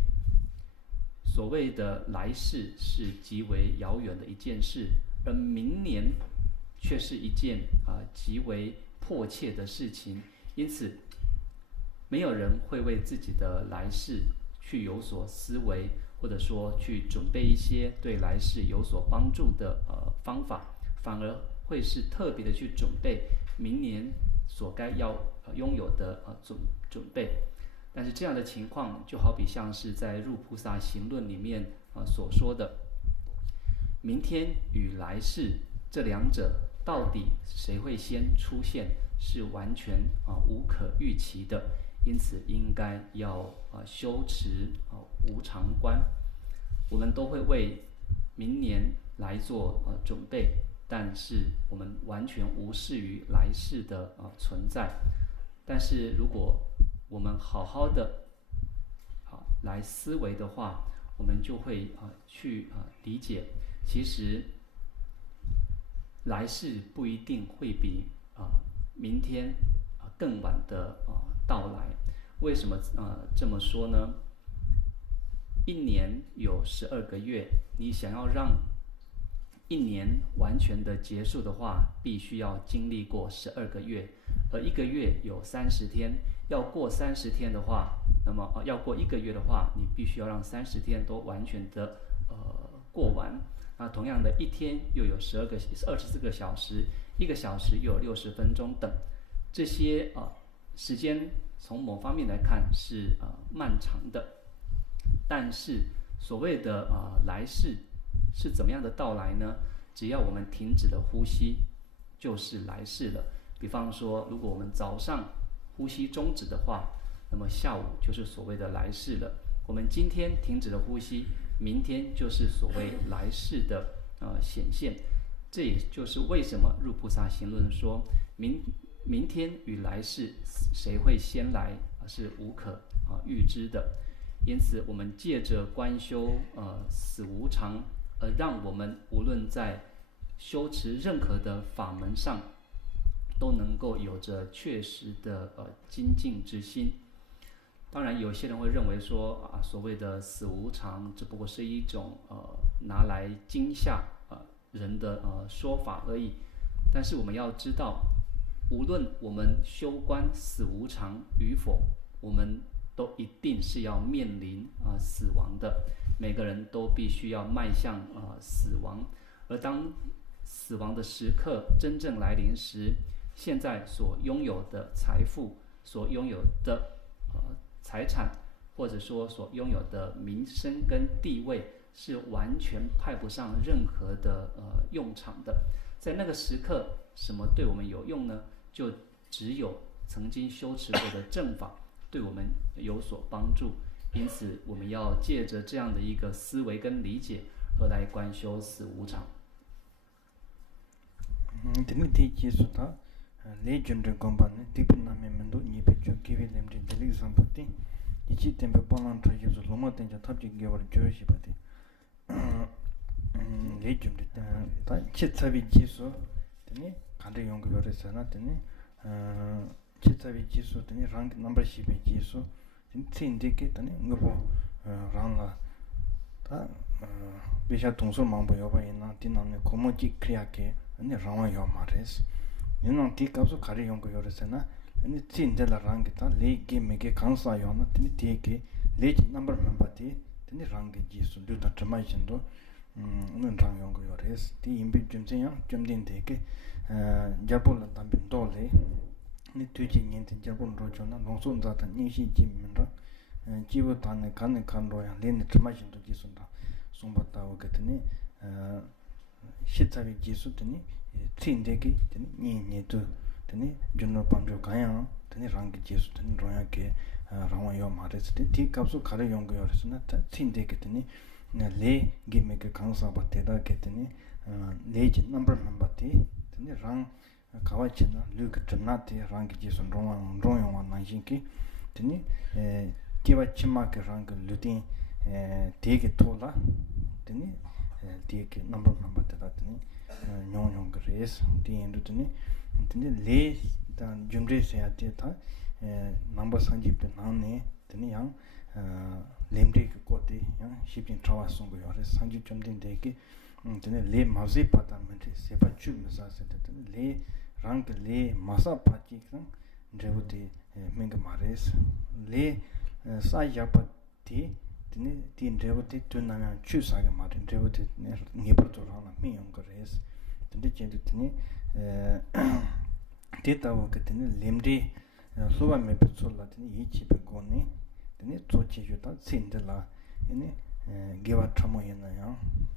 所谓的来世是极为遥远的一件事，而明年却是一件极为迫切的事情，因此没有人会为自己的来世去有所思维，或者说去准备一些对来世有所帮助的方法，反而会是特别的去准备明年所该要拥有的准备。但是这样的情况就好比像是在《入菩萨行论》里面所说的，明天与来世这两者到底谁会先出现，是完全无可预期的，因此应该要修持无常观。我们都会为明年来做准备，但是我们完全无视于来世的存在。但是如果我们好好的来思维的话，我们就会去理解，其实来世不一定会比明天更晚的到来。为什么这么说呢？一年有12个月，你想要让一年完全的结束的话，必须要经历过12个月，而一个月有30天，要过30天的话，那么要过1个月的话，你必须要让30天都完全的过完。那同样的，一天又有24个小时，1个小时又有60分钟等，这些时间从某方面来看是漫长的，但是所谓的来世是怎么样的到来呢？只要我们停止了呼吸，就是来世了。比方说，如果我们早上呼吸终止的话，那么下午就是所谓的来世了。我们今天停止了呼吸，明天就是所谓来世的显现。这也就是为什么入菩萨行论说明天与来世谁会先来是无可预知的。因此，我们借着观修死无常，让我们无论在修持任何的法门上，都能够有着确实的精进之心。当然，有些人会认为说所谓的死无常，只不过是一种拿来惊吓人的说法而已。但是我们要知道，无论我们修观死无常与否，我们都一定是要面临死亡的。每个人都必须要迈向死亡。而当死亡的时刻真正来临时，现在所拥有的财富、所拥有的财产，或者说所拥有的名声跟地位，是完全派不上任何的用场的。在那个时刻，什么对我们有用呢？就只有曾经修持过的正法对我们有所帮助。因此，我们要借着这样的一个思维跟理解，而来观修死无常。되는 대지수다 레전드 공반네 디프나메 men도 니베죠 기빌렘데 델리 삼바티 이치 템베 뻔한 트라이브스 로마텐자 탑지 게월 조시바티 레전드 다 치차비 지수 되니 간데 연구별에서나 되니 치차비 지수 되니 랑 넘버십이 지수 인티인디케 되니 응고 랑라 다 비샤 동서 망보 여바이나 디나네 고모지 크리아케 아니 라마 요마레스 이놈 티캅소 가리 용고 요레세나 아니 찐데라 랑기타 레게 메게 간사 요나 티니 티게 레지 넘버 멤버티 티니 랑게 지수 류다 트마이신도 는 랑 용고 요레스 티 임비 좀세야 좀딘데게 자볼라 담빈 돌레 니 투지 닌데 자본 로조나 농손다타 닝시 짐민라 지부 단에 간네 간로야 렌데 트마이신도 지순다 송바타오 게트니 시타비 지수더니 틴데기 되니 니니도 되니 준노 방조 가야 되니 랑기 지수더니 로야게 라와요 마레스데 티캅소 가르 용고요스나 틴데기 되니 레 기메게 강사 바테다 게더니 레지 넘버 넘버티 되니 랑 가와치나 르크 트나티 랑기 지수 로용와 나신키 되니 기와 치마게 랑 루틴 되게 토라 되니 디게 넘버 때다더니 뇽뇽 그레스 디엔도더니 근데 레단 줌레스야테타 넘버 상집도 나네 드니 양 렘데 코티 양 시핑 트라와송 거요 상집 좀 된데게 드니 레 마지 파타멘트 세바 춤사세데 레 랑게 레 마사 파치랑 드레부티 맹가 마레스 레 사야파티 tene tin revoti tunana chusaga matin revoti neportorana miyon kores tende chende tene tetawo ke tene lemri soba me petsola tene yichi pe gone tene tsoche jota sindela ene gewa tramo yena ya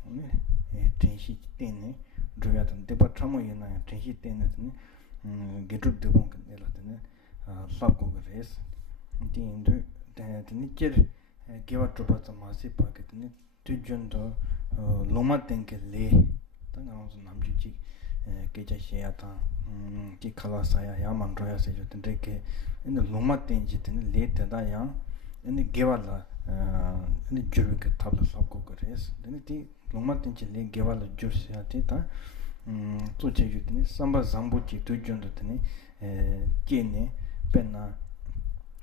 ne tenshi tene druyatan deba tramo yena ya tenshi tene tene gedru debon kenela tene labgo kores tene tene cher gewa tropa masi paketne tujondo loma tenke le tanga namji chi keja sheya ta ki khala saya ya mandroya se jo tende ke ene loma tenji tene le tada ya ene gewa la ene juru ke tabla sabko kores ene ti loma tenji le gewa la jur se ate ta to che ju tene samba zambu chi tujondo tene kene penna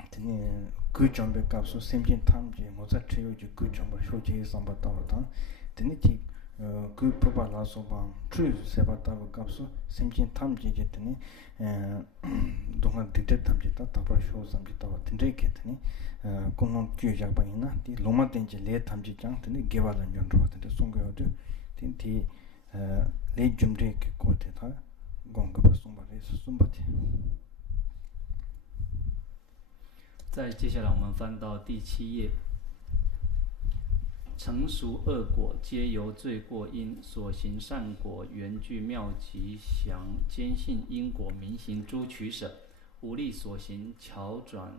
tene 구점배 값을 샘진 탐지 모자 트요지 구점을 쇼지 삼바타와타 tene 그 프로발라소방 트루 세바타고 값을 샘진 탐지 제트니 동안 디테 탐지다 답을 쇼 삼지다와 텐데게 tene 공론 규작방이나 디 로마텐지 레 탐지장 tene 게발란 연로와 텐데 송거요도 텐티 레 줌데 코테타 공가바 송바레 숨바티 再接下来我们翻到第7页，成熟恶果皆由罪过因，所行善果缘具妙吉祥，坚信因果明行诸取舍，无力所行巧转，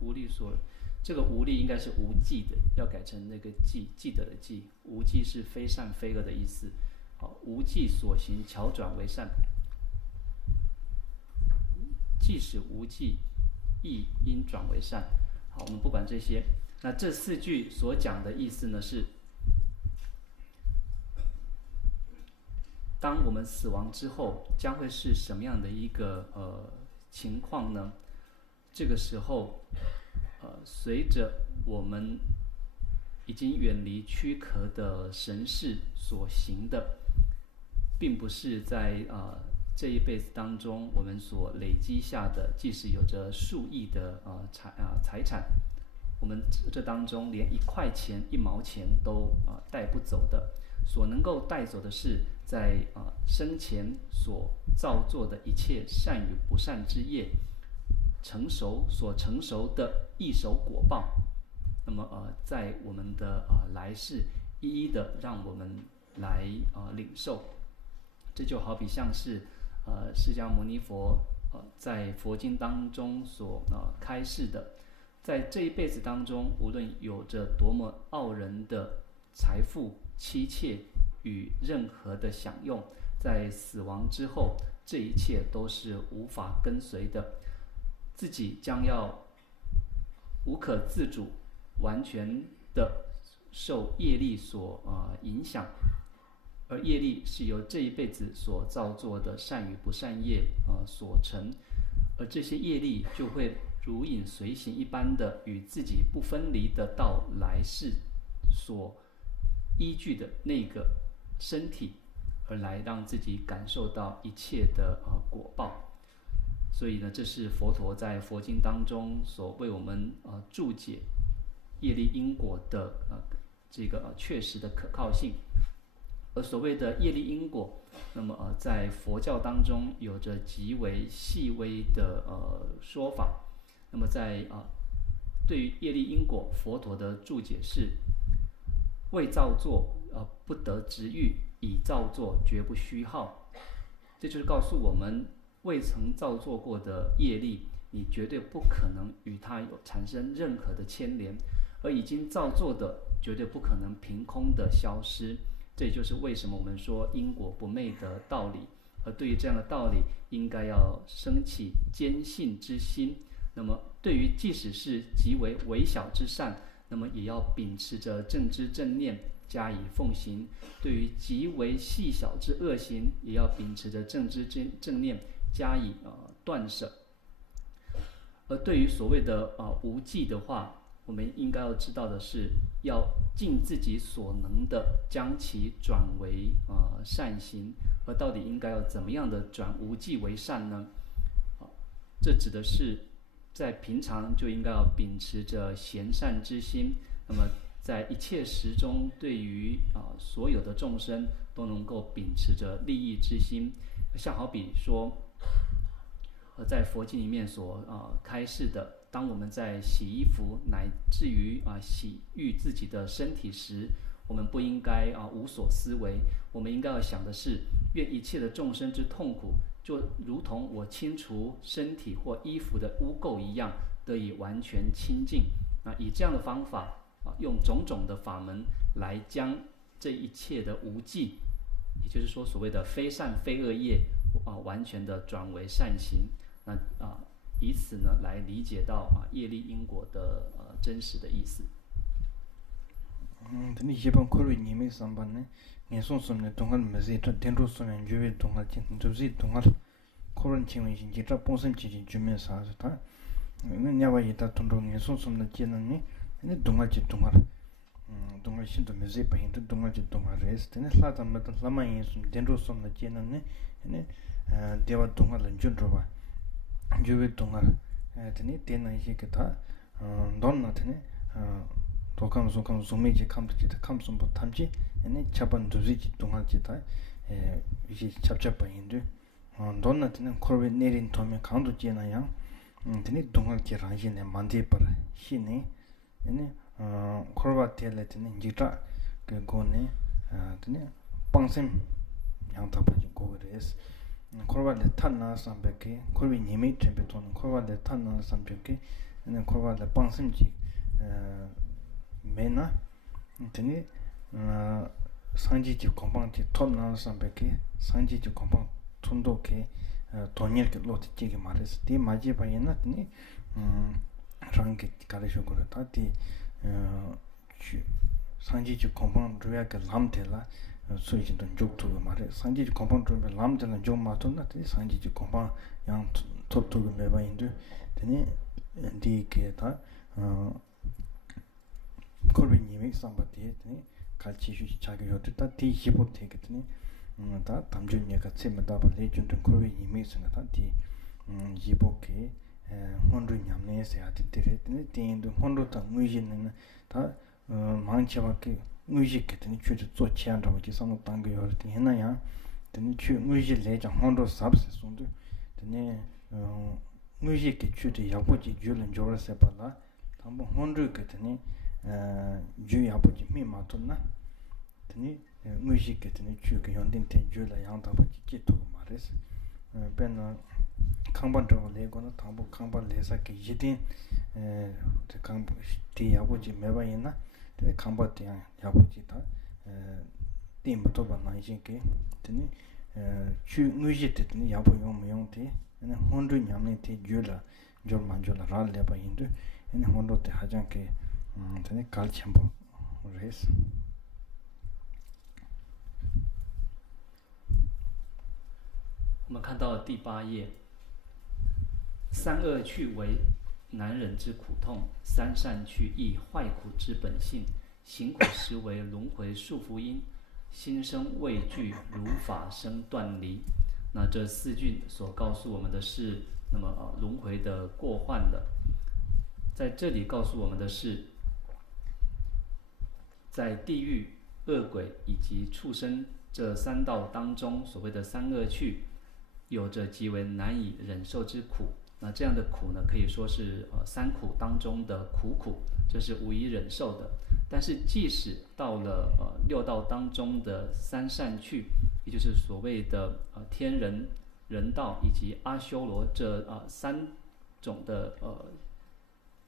无力所这个无力应该是无记的，要改成那个记得的记，无记是非善非恶的意思。好，无记所行巧转为善。即使无记亦应转为善，好，我们不管这些。那这4句所讲的意思呢是，当我们死亡之后，将会是什么样的一个情况呢？这个时候，随着我们已经远离躯壳的神识所行的，并不是在这一辈子当中我们所累积下的，即使有着数亿的财产，我们这当中连1块钱、1毛钱都带不走的，所能够带走的是在生前所造作的一切善与不善之业所成熟的一手果报。那么在我们的来世一一的让我们来领受。这就好比像是释迦牟尼佛在佛经当中所开示的，在这一辈子当中，无论有着多么傲人的财富、妻妾与任何的享用，在死亡之后，这一切都是无法跟随的，自己将要无可自主，完全的受业力所影响。而业力是由这一辈子所造作的善与不善业所成，而这些业力就会如影随形一般的与自己不分离的到来世所依据的那个身体，而来让自己感受到一切的果报。所以呢，这是佛陀在佛经当中所为我们注解业力因果的这个确实的可靠性。而所谓的业力因果，那么在佛教当中有着极为细微的说法。那么在对于业力因果，佛陀的注解是：未造作不得执欲，已造作绝不虚耗。这就是告诉我们，未曾造作过的业力，你绝对不可能与它有产生任何的牵连；而已经造作的，绝对不可能凭空的消失。这也就是为什么我们说因果不昧的道理。而对于这样的道理，应该要升起坚信之心。那么对于即使是极为微小之善，那么也要秉持着正知正念加以奉行；对于极为细小之恶行，也要秉持着正知正念加以断舍。而对于所谓的无记的话，我们应该要知道的是，要尽自己所能的将其转为善行。而到底应该要怎么样的转无记为善呢？这指的是在平常就应该要秉持着贤善之心，那么在一切时中，对于所有的众生都能够秉持着利益之心。像好比说在佛经里面所开示的，当我们在洗衣服乃至于洗浴自己的身体时，我们不应该无所思维，我们应该要想的是，愿一切的众生之痛苦，就如同我清除身体或衣服的污垢一样，得以完全清净。以这样的方法用种种的法门来将这一切的无记，也就是说所谓的非善非恶业完全的转为善行。以此呢来理解到业力因果的真实的意思。근데 이번 코로나 님이 상반에 내손 손에 동안 메시트 텐로 손에 주에 동안 진 접시 동안 코로나 친구이 진짜 본선 지지 주면서 다 냐와 이다 통로 내손 손에 지는니 근데 동안 지 동안 동안 신도 메시 파인도 동안 지 동안 레스트네 사담마도 사마이 손 텐로 손에 지는니 근데 대와 동안 런준로바 주에 동안 에더니 되는 이게다 돈나더니 도감 소감 소매지 감지 감송부 탐지 에네 차반 두지지 동할지다 이제 잡잡바인데 돈나트는 코르베 내린 도면 강도 지나야 드니 동할지 라지네 만데버 시네 에네 코르바 텔레트는 지다 그 고네 드니 빵셈 양타바지 고그레스 코르바데 탄나 삼베케 코르비 니메 템페톤 코르바데 탄나 삼베케 에네 코르바데 빵셈지 메나 드니 상지지 공방지 톱나 삼베케 상지지 공방 톤도케 돈일게 로티지게 말했어 디 마지 바이나 드니 랑게 가르쳐 거라 다디 상지지 공방 주야가 람텔라 소이진도 족토가 말해 상지지 공방 주야 람텔라 좀 맞던다 상지지 공방 양 톱토가 매바인데 되니 디게다 콜비님이 상바티 되니 같이 자기 요트다 디히보 되겠더니 다 담주니가 쳔마다 레전드 콜비님이 있으나 디 이보케 혼주 냠네세 아티테레트네 띵도 혼주다 무이진는 다 망치밖에 무이직했더니 주저做钱着就上当个有的那样等去무이직来讲혼주 sab스 손도等무이직게 주的야보지 줄은 줘서 봐라 담보 혼주 같더니 주 야보지 미마토나等무이직게等去个연된 대줄라 양다보지 기토 말했어 배는 강반적으로 내고는 당부 강반 내사게 이딘 강부 디 야보지 매바이나 강바디 야보지 다 띠부터 봐나 이제게 되니 추 의지 때니 야보 용용데 네 혼주 냠네 티 줄라 좀 만줄라 라레바 인도 네 혼도 때 하장게 되니 갈침보 레스 我们看到第8页，三恶趣为难忍之苦痛，三善趣亦坏苦之本性，行苦实为轮回束缚因，心生畏惧，如法生断离。那这4句所告诉我们的是，那么轮回的过患的，在这里告诉我们的是，在地狱、恶鬼以及畜生这3道当中，所谓的三恶趣，有着极为难以忍受之苦。那这样的苦呢，可以说是3苦当中的苦，这是无以忍受的。但是即使到了6道当中的三善趣，也就是所谓的天人、人道以及阿修罗这3种的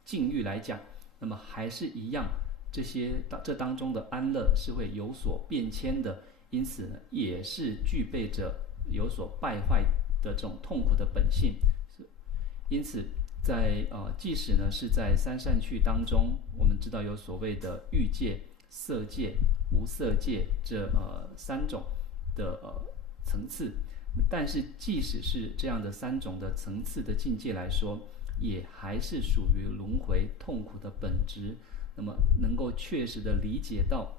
境遇来讲，那么还是一样，这当中的安乐是会有所变迁的，因此呢，也是具备着有所败坏的这种痛苦的本性。因此即使呢是在三善趣当中，我们知道有所谓的欲界、色界、无色界这3种的层次，但是即使是这样的3种的层次的境界来说，也还是属于轮回痛苦的本质。那么能够确实的理解到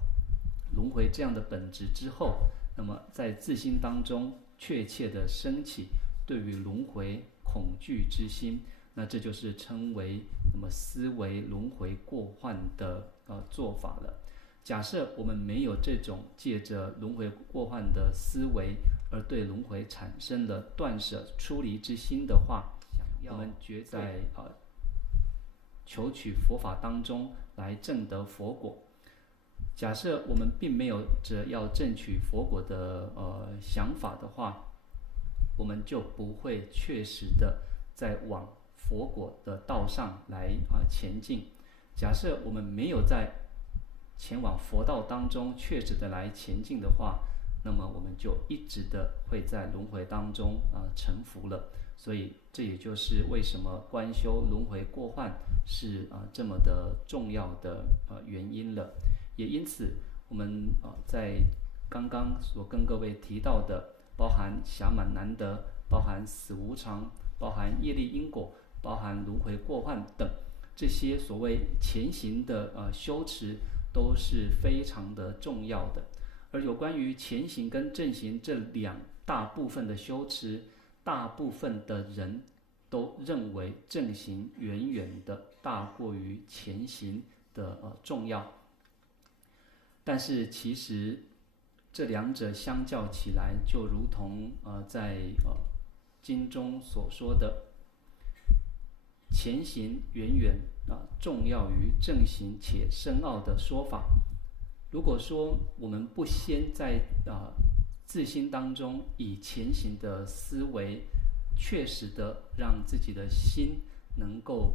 轮回这样的本质之后，那么在自心当中确切的升起对于轮回恐惧之心，那这就是称为那么思维轮回过患的做法了。假设我们没有这种借着轮回过患的思维而对轮回产生了断舍出离之心的话，我们决在求取佛法当中来证得佛果。假设我们并没有着要证取佛果的想法的话，我们就不会确实的在往佛果的道上来前进。假设我们没有在前往佛道当中确实的来前进的话，那么我们就一直的会在轮回当中沉浮了。所以这也就是为什么观修轮回过患是这么的重要的原因了。也因此我们在刚刚所跟各位提到的，包含暇满难得，包含死无常，包含业力因果，包含轮回过患等这些所谓前行的修持，都是非常的重要的。而有关于前行跟正行这2大部分的修持，大部分的人都认为正行远远的大过于前行的重要。但是其实这2者相较起来，就如同在经中所说的，前行远远重要于正行且深奥的说法。如果说我们不先在自心当中以前行的思维确实的让自己的心能够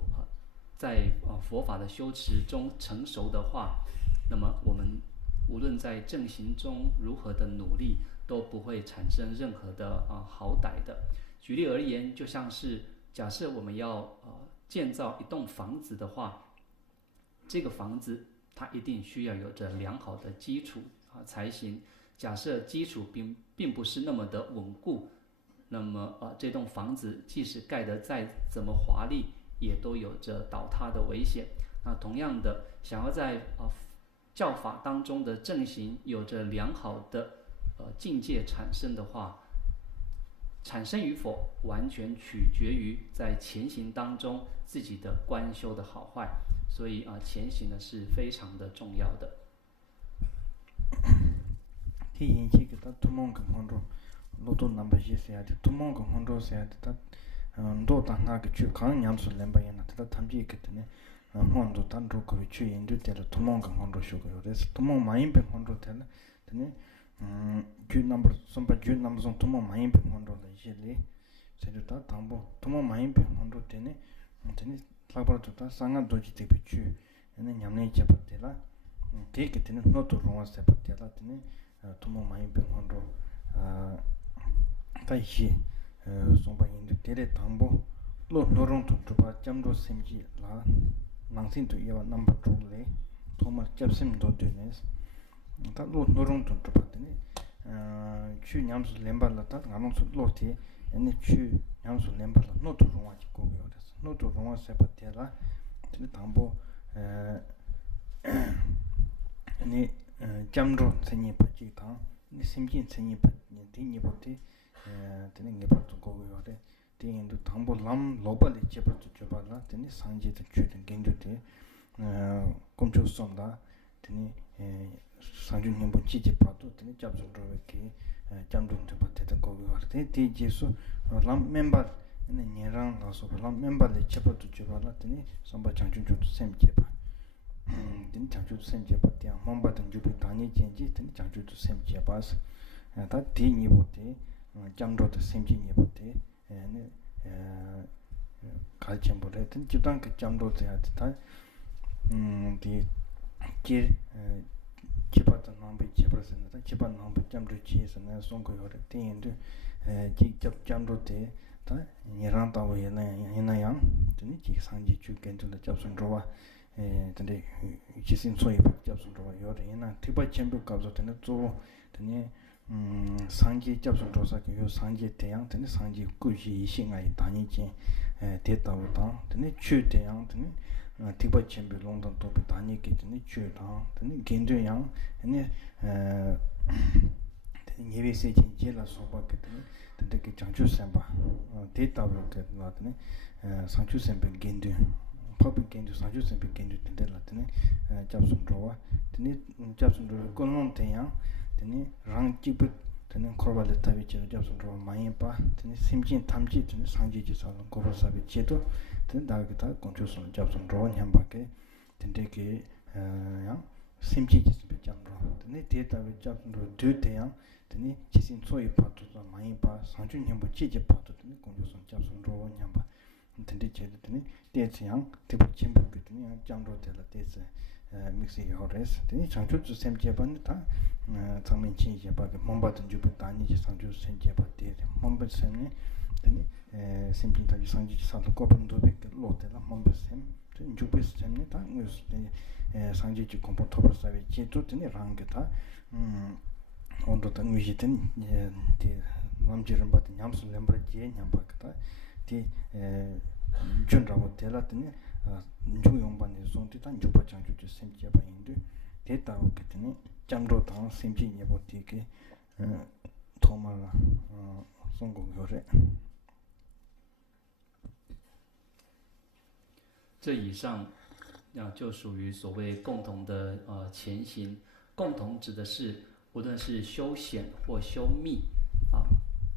在佛法的修持中成熟的话，那么我们无论在正行中如何的努力，都不会产生任何的好歹的。举例而言，就像是假设我们要建造一栋房子的话，这个房子它一定需要有着良好的基础才行。假设基础并不是那么的稳固，那么这栋房子即使盖得再怎么华丽，也都有着倒塌的危险。那同样的，想要在教法当中的正行有着良好的境界产生的话，产生与否完全取决于在前行当中自己的观修的好坏，所以前行呢是非常的重要的。티 인치 기타 투몽 컨트롤 로도 넘버 시세야 투몽 컨트롤 세야 다 ndo ta nga ke chu kan nyam su lemba yana ta tamji ke tene hondo tan ro ko chu indu te tumong ka hondo shu ko res tumong main pe hondo tene tene ju number sompa ju number son tumong main pe hondo la jele se du ta tambo tumong main pe hondo tene tene labar to ta sanga doji te pe chu ene nyamne che pa te la te ke tene no to ro se pa te la tene tumong main pe hondo ta ji sompa indu tere tambo lo norong tu chupa jamdo semji la nangsin tu yewa number 2 le thomar chapsim do denes ta lo norong tu chupa tene chu nyamsu lemba la ta nganong su lo te ene chu nyamsu lemba la no tu rongwa ji ko yo des no tu rongwa sepa te la tene tambo ene jamdo senyi pa ji ta ene semji senyi pa te ni pa te tene ngepa tu go yo de tene du tambo lam loba le chepa tu choba la tene sangji tu chu de genju de komchu som da tene sangju nyembo chi je pa tu tene chap so ro ke jamdu tu pa te go yo de te je so lam member ene nyerang la so lam member le chepa tu choba la tene samba changju chu sem je pa tene changju sem je pa te momba tan ju bi tani jenji tene changju tu sem je pa ta ti ni bo te jamdo to semji ni bo te ne kalchen bo le tin judang ke jamdo te at ta di ki chipa ta nambe chipa sen ta chipa nambe jamdo chi sen na song ko yo de tin de ji jamdo te ta ni ran ta wo yana yang tin ji sanji chu ken tu de jab sun ro wa tende ji sin so yi jab sun ro wa yo de yana tipa chembu ka zo tene zo tene 상지 접수 조사기 요 상지 대양 되는 상지 꾸지 이싱아이 다니지 대다보다 되는 추 대양 되는 티버 챔비 롱던 또 다니게 되는 추다 되는 겐드양 아니 되는 예비세 진제라 소바게 되는 되게 장주 셈바 대다보 되는 상주 셈베 겐드 퍼블 겐드 상주 셈베 겐드 된다 되는 접수 조와 되는 접수 조 권론 대양 tene rang jibu tene korba le tabi che jab sun ro mayin pa tene simjin tamji tene sangji ji sa ko ba sa bi che to tene da ga ta konchu sun jab sun ro nyam ba ke tene ke ya simji ji bi jam ro tene te ta bi jab sun ro du te yang tene chi sin so yi pa to mayin pa sangju nyam ba chi je pa to tene konchu sun jab sun ro nyam ba tene che tene te yang te bu chen bu ke tene jam ro te la te se mixi hores tene changchu zu sem je ban ta changmen chi je ba momba tan ju ta ni ji changchu sem je ba te momba sem ne tene sem ji ta ji sangji sa ko ban do be lo te la momba sem tene ju be sem ne ta ngus tene sangji ji kompo to sa be ji to tene rang ge ta ondo ta ngi ji ten te nam ji ram ba te nyam su lem ba ji nyam ba ta te jun ra wo te la tene 중용반에 손티단 주파 장주주 semji ba indu data o ketene jamro tang semji nyebo tike thomala songo yore 这以上就属于所谓共同的前行。共同指的是无论是修显或修密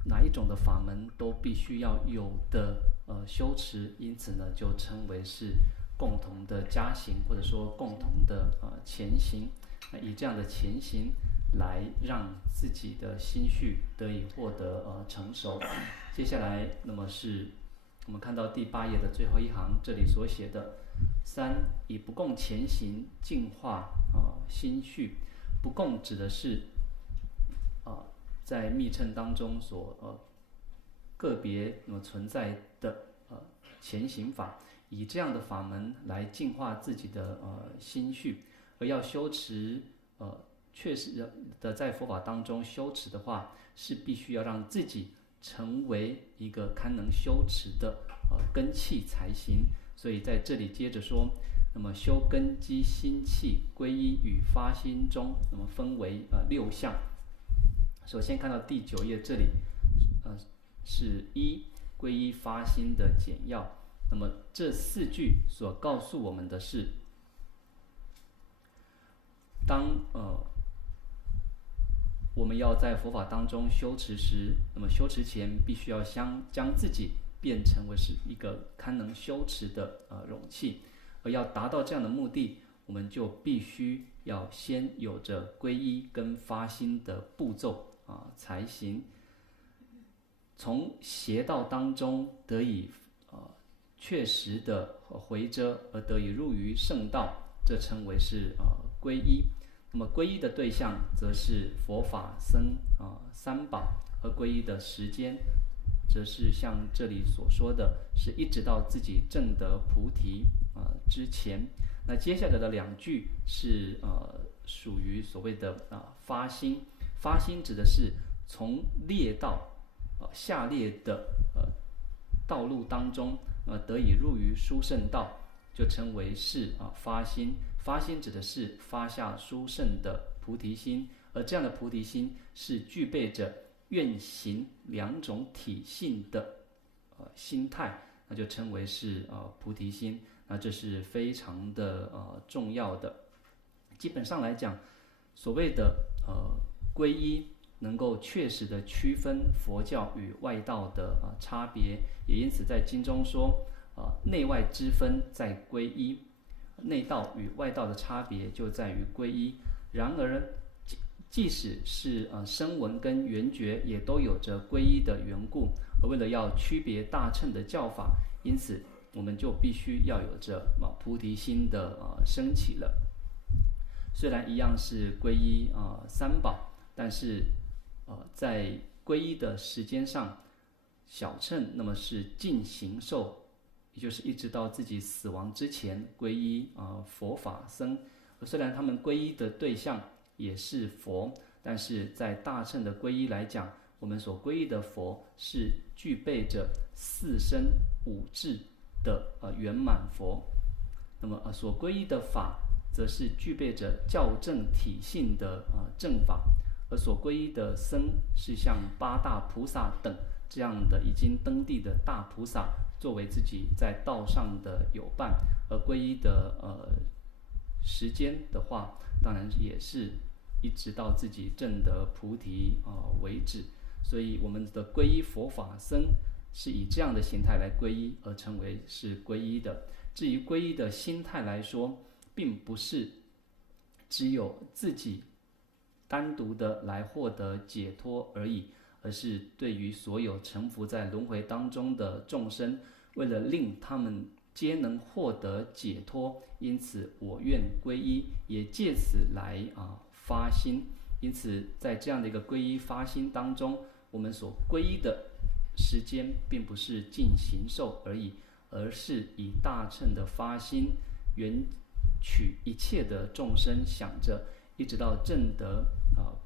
哪一种的法门都必须要有的修持，因此呢就称为是共同的加行，或者说共同的前行。以这样的前行来让自己的心绪得以获得成熟。接下来那么是我们看到第8页的最后一行，这里所写的3以不共前行净化心绪。不共指的是在密乘当中所个别存在的前行法，以这样的法门来净化自己的心绪，而要修持确实的在佛法当中修持的话，是必须要让自己成为一个堪能修持的根器才行。所以在这里接着说，那么修根基心气皈依与发心中，那么分为6项。首先看到第9页这里，是皈依发心的简要。那么这4句所告诉我们的是，当我们要在佛法当中修持时，那么修持前必须要将自己变成为是一个堪能修持的容器，而要达到这样的目的，我们就必须要先有着皈依跟发心的步骤才行。从邪道当中得以确实的回遮，而得以入于圣道，这称为是皈依。那么皈依的对象则是佛法僧3宝，而皈依的时间则是像这里所说的，是一直到自己证得菩提之前。那接下来的2句是属于所谓的发心。发心指的是从劣道下劣的道路当中得以入于殊胜道，就称为是发心。发心指的是发下殊胜的菩提心，而这样的菩提心是具备着愿行2种体性的心态，那就称为是菩提心。那这是非常的重要的。基本上来讲，所谓的皈依能够确实的区分佛教与外道的差别，也因此在经中说内外之分在皈依，内道与外道的差别就在于皈依。然而即使是声闻跟缘觉也都有着皈依的缘故，而为了要区别大乘的教法，因此我们就必须要有着菩提心的升起了。虽然一样是皈依3宝，但是在皈依的时间上，小乘那么是尽行受，也就是一直到自己死亡之前皈依佛法僧。虽然他们皈依的对象也是佛，但是在大乘的皈依来讲，我们所皈依的佛是具备着4身5智的圆满佛，那么所皈依的法则是具备着教正体性的正法，而所皈依的僧是像8大菩萨等这样的已经登地的大菩萨作为自己在道上的友伴，而皈依的时间的话，当然也是一直到自己证得菩提为止。所以我们的皈依佛法僧是以这样的形态来皈依，而成为是皈依的。至于皈依的心态来说，并不是只有自己单独的来获得解脱而已，而是对于所有沉浮在轮回当中的众生，为了令他们皆能获得解脱，因此我愿皈依，也借此来发心。因此在这样的一个皈依发心当中，我们所皈依的时间并不是尽行受而已，而是以大乘的发心，缘取一切的众生，想着一直到证得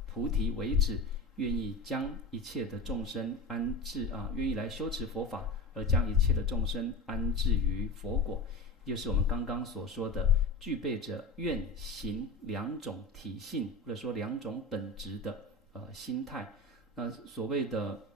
菩提为止，愿意将一切的众生安置愿意来修持佛法，而将一切的众生安置于佛果，就是我们刚刚所说的具备着愿行2种体性，或者说2种本质的心态。那所谓的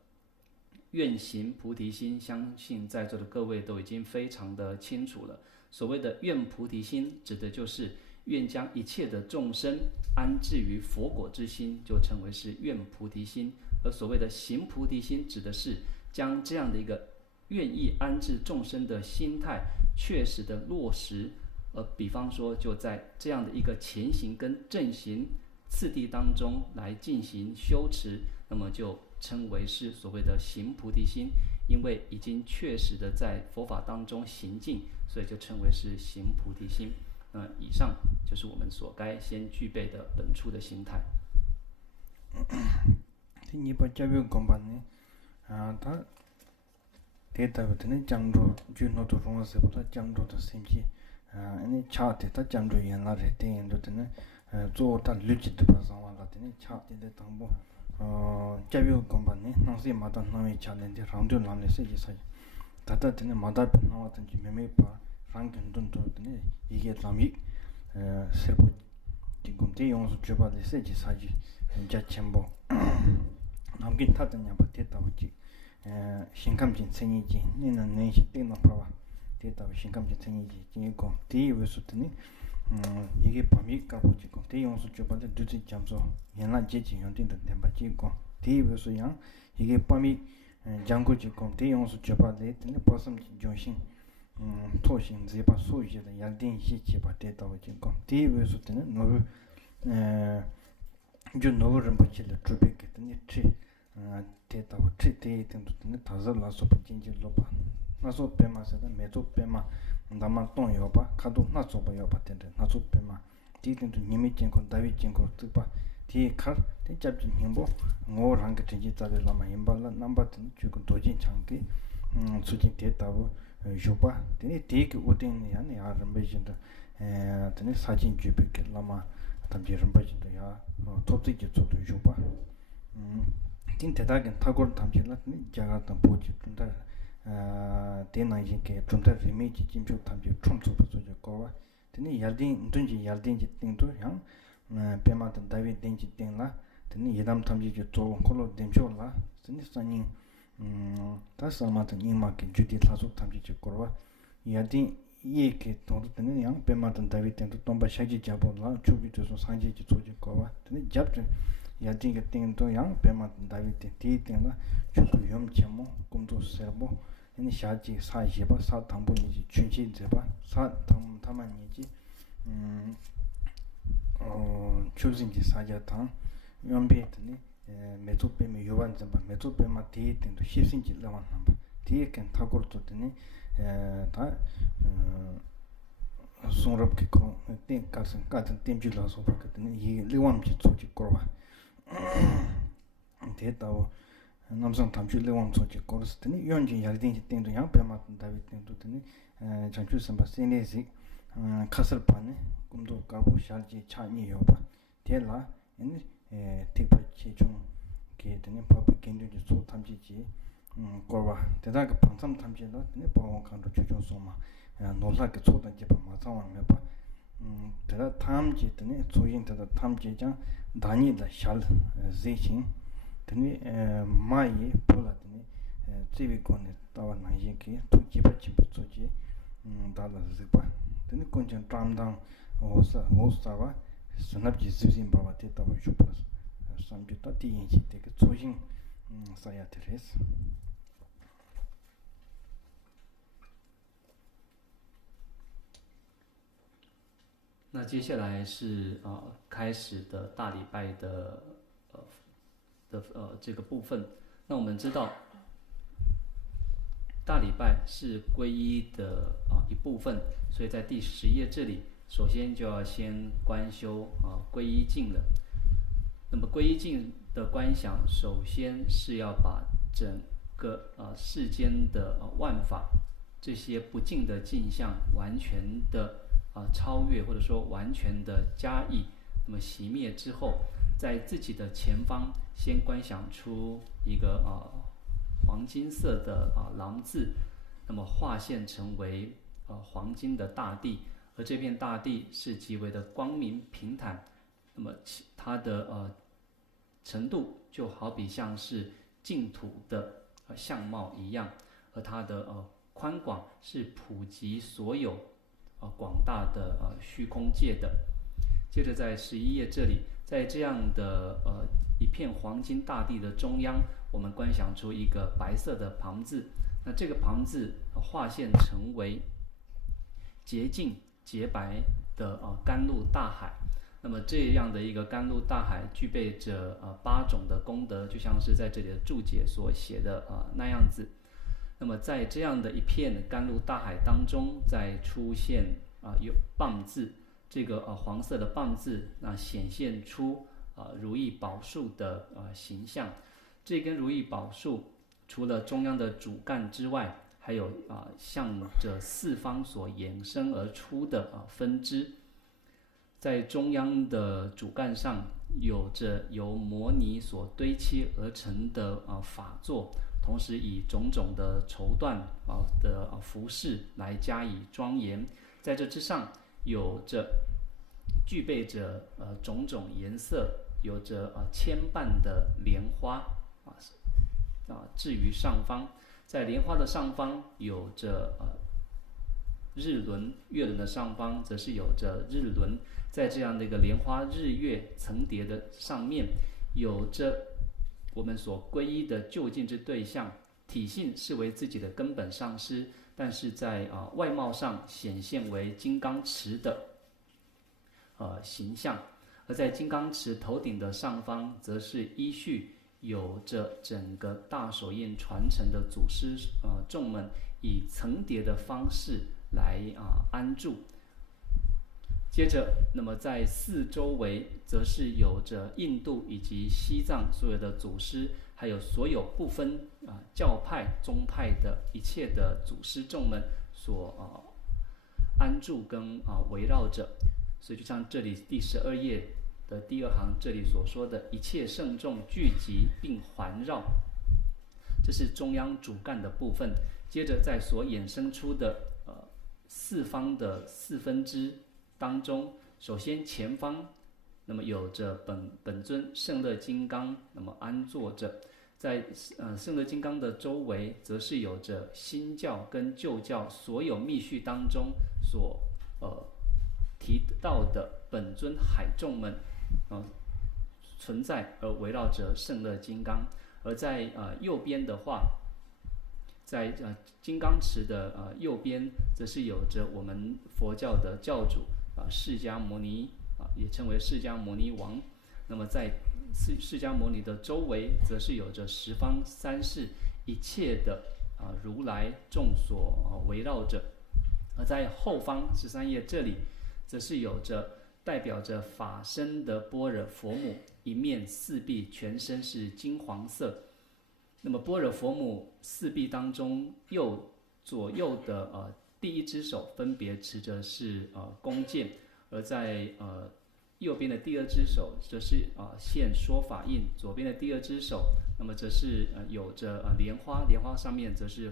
愿行菩提心，相信在座的各位都已经非常的清楚了。所谓的愿菩提心，指的就是愿将一切的众生安置于佛果之心，就称为是愿菩提心。而所谓的行菩提心，指的是将这样的一个愿意安置众生的心态确实的落实，比方说就在这样的一个前行跟正行次第当中来进行修持，那么就称为是所谓的行菩提心。因为已经确实的在佛法当中行进，所以就称为是行菩提心。以上就是我们所该先具备的本初的心态。第2把加表讲吧呢，他 데이터 때는 장조 주노도 중앙에서부터 장조도 심지 아니 차트 다 장조 연락에 대인도 되는 조다 류지도 봐서와 되는 차트의 당보 자유 공간에 나서 마다 나의 챌린지 라운드 라운드에서 이제 다다 되는 마다 나왔던지 매매파 랑근돈도 되는 이게 담이 세부 지금 대용수 주바데 세지 사지 자첨보 남긴 타더냐 바테다 오지 신감진 생이지 니는 내시 땡나 봐봐 데이터 신감진 생이지 지고 대위에서더니 이게 범위 까보지고 대용수 주바데 두지 잠소 연락 제지 연된다 nem바 지고 대위에서 양 이게 범위 장고지고 대용수 주바데 되는 버섬 정신 토신 제바 소유의 약된 시치 바데다 오지고 대위에서더니 노 준 노르는 버치를 주베겠더니 치 데이터 트리테 된도는 다자라 소프진지로 봐. 나서 빼마세다 메도 빼마 남만 똥요 봐. 가도 나서 봐요 봤는데 나서 빼마 디든도 니미진 건 다비진 거 뜻봐. 디칼 대잡진 힘보 뭐랑 그 진지자를 남아 임발라 넘버든 죽은 도진 장기 수진 데이터고 요바 되니 디그 오딘 야네 아르메진도 되니 사진 주베게 남아 담지름 버진도 야 톱지지 쪽도 요바 tin 대다겐 타고를 담질라니 자가던 보지 준다 대나이게 준다 리메지 진표 담지 춤추고 저거와 되니 야딘 든지 야딘지 띵도 양 페마던 다비 딘지 띵라 되니 예담 담지 저 콜로 뎀쇼라 되니 사니 다스마던 이마게 주디 라소 담지 저거와 야딘 이게 돈도 되니 양 페마던 다비 띵도 tomba 샤지 잡어라 주비도서 산지 저거와 되니 잡죠 야딩게 띵도 양 베마 다비테 티팅나 주도 염체모 꿈도 세보 이 샤지 사이바 사 당분이지 춘지 제바 사 담타만이지 추진지 사자탄 염베트니 메토페미 요반 점바 메토페마 티팅도 시신지 라만 남바 티eken 타고르도 되니 다 송럽게 거 띵가선 같은 띵줄라서 그랬더니 이 리완지 조지 거와 데이터 남성 탐주 레원 소지 코르스트니 연진 야르딘지 땡도 양 베마 다비 땡도 드니 장주 선바 세네지 카설파네 꿈도 가고 샬지 차니 요바 데라 이 티파치 좀 게드니 퍼블릭 겐드지 소 탐지지 거와 대다가 방삼 탐지도 네 보원 칸도 주죠 소마 놀라게 초단지 봐 마상원 메바 대다 탐지드니 조인대다 탐지장 다니다 샬 제신 드니 마이 폴라드니 제비콘에 따와 나이게 투지바치 붙소지 달라즈바 드니 콘전 탐당 오사와 스납지 지진 바와테 따와 주파스 삼주타 티인지 되게 조신 사야테레스那接下来是开始的大礼拜的这个部分。那我们知道大礼拜是皈依的一部分，所以在第10页这里，首先就要先观修皈依境了。那么皈依境的观想，首先是要把整个世间的万法这些不净的境象完全的超越，或者说完全的加以那么熄灭之后，在自己的前方先观想出一个黄金色的廊字，那么化现成为黄金的大地，而这片大地是极为的光明平坦，那么它的程度就好比像是净土的相貌一样，而它的宽广是普及所有广大的虚空界的。接着在11页这里，在这样的一片黄金大地的中央，我们观想出一个白色的旁字，那这个旁字化现成为洁净洁白的甘露大海。那么这样的一个甘露大海具备着8种的功德，就像是在这里的注解所写的那样子。那么在这样的一片甘露大海当中，再出现有棒字，这个黄色的棒字，那显现出如意宝树的形象。这根如意宝树除了中央的主干之外，还有向着四方所衍生而出的分支。在中央的主干上有着由摩尼所堆砌而成的法座，同时以种种的绸缎的服饰来加以庄严。在这之上有着具备着种种颜色，有着千瓣的莲花置于上方。在莲花的上方有着日轮，月轮的上方则是有着日轮。在这样的一个莲花日月层叠的上面，有着我们所皈依的就近之对象，体性是为自己的根本上师，但是在外貌上显现为金刚持的形象。而在金刚持头顶的上方，则是依序有着整个大手印传承的祖师众们以层叠的方式来安住。接着，那么在四周围则是有着印度以及西藏所有的祖师，还有所有不分教派宗派的一切的祖师众们所安住跟围绕着。所以就像这里第12页的第2行这里所说的，一切圣众聚集并环绕，这是中央主干的部分。接着在所衍生出的四方的四分支当中，首先前方那么有着本尊圣乐金刚那么安坐着，在圣乐金刚的周围则是有着新教跟旧教所有密续当中所提到的本尊海众们存在而围绕着圣乐金刚。而在右边的话，在金刚池的右边则是有着我们佛教的教主释迦牟尼也称为释迦牟尼王。那么在释迦牟尼的周围则是有着十方三世一切的如来众所围绕着。而在后方13页这里则是有着代表着法身的般若佛母，一面四臂全身是金黄色。那么般若佛母四臂当中左右的第一只手分别持着是弓箭，而在右边的第二只手则是现说法印，左边的第二只手那么则是有着莲花，莲花上面则是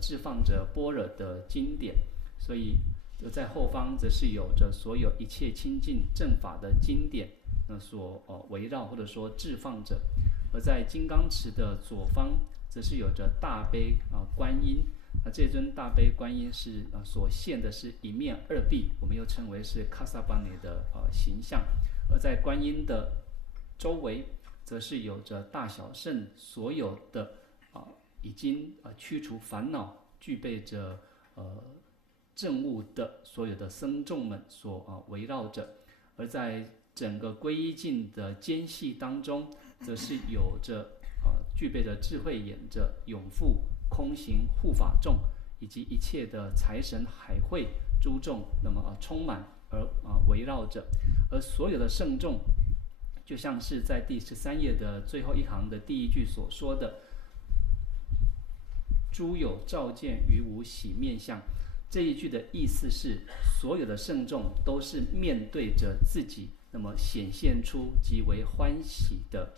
置放着般若的经典。所以在后方则是有着所有一切清净正法的经典所围绕或者说置放着。而在金刚池的左方则是有着大悲观音，这尊大悲观音是所现的是一面二臂，我们又称为是卡萨巴尼的形象。而在观音的周围则是有着大小圣所有的已经驱除烦恼具备着证悟的所有的僧众们所围绕着。而在整个皈依境的间隙当中，则是有着具备着智慧眼着永富空行护法众以及一切的财神海会诸众那么充满而围绕着。而所有的圣众就像是在第13页的最后一行的第一句所说的，诸有照见于无喜面相。这一句的意思是，所有的圣众都是面对着自己，那么显现出极为欢喜的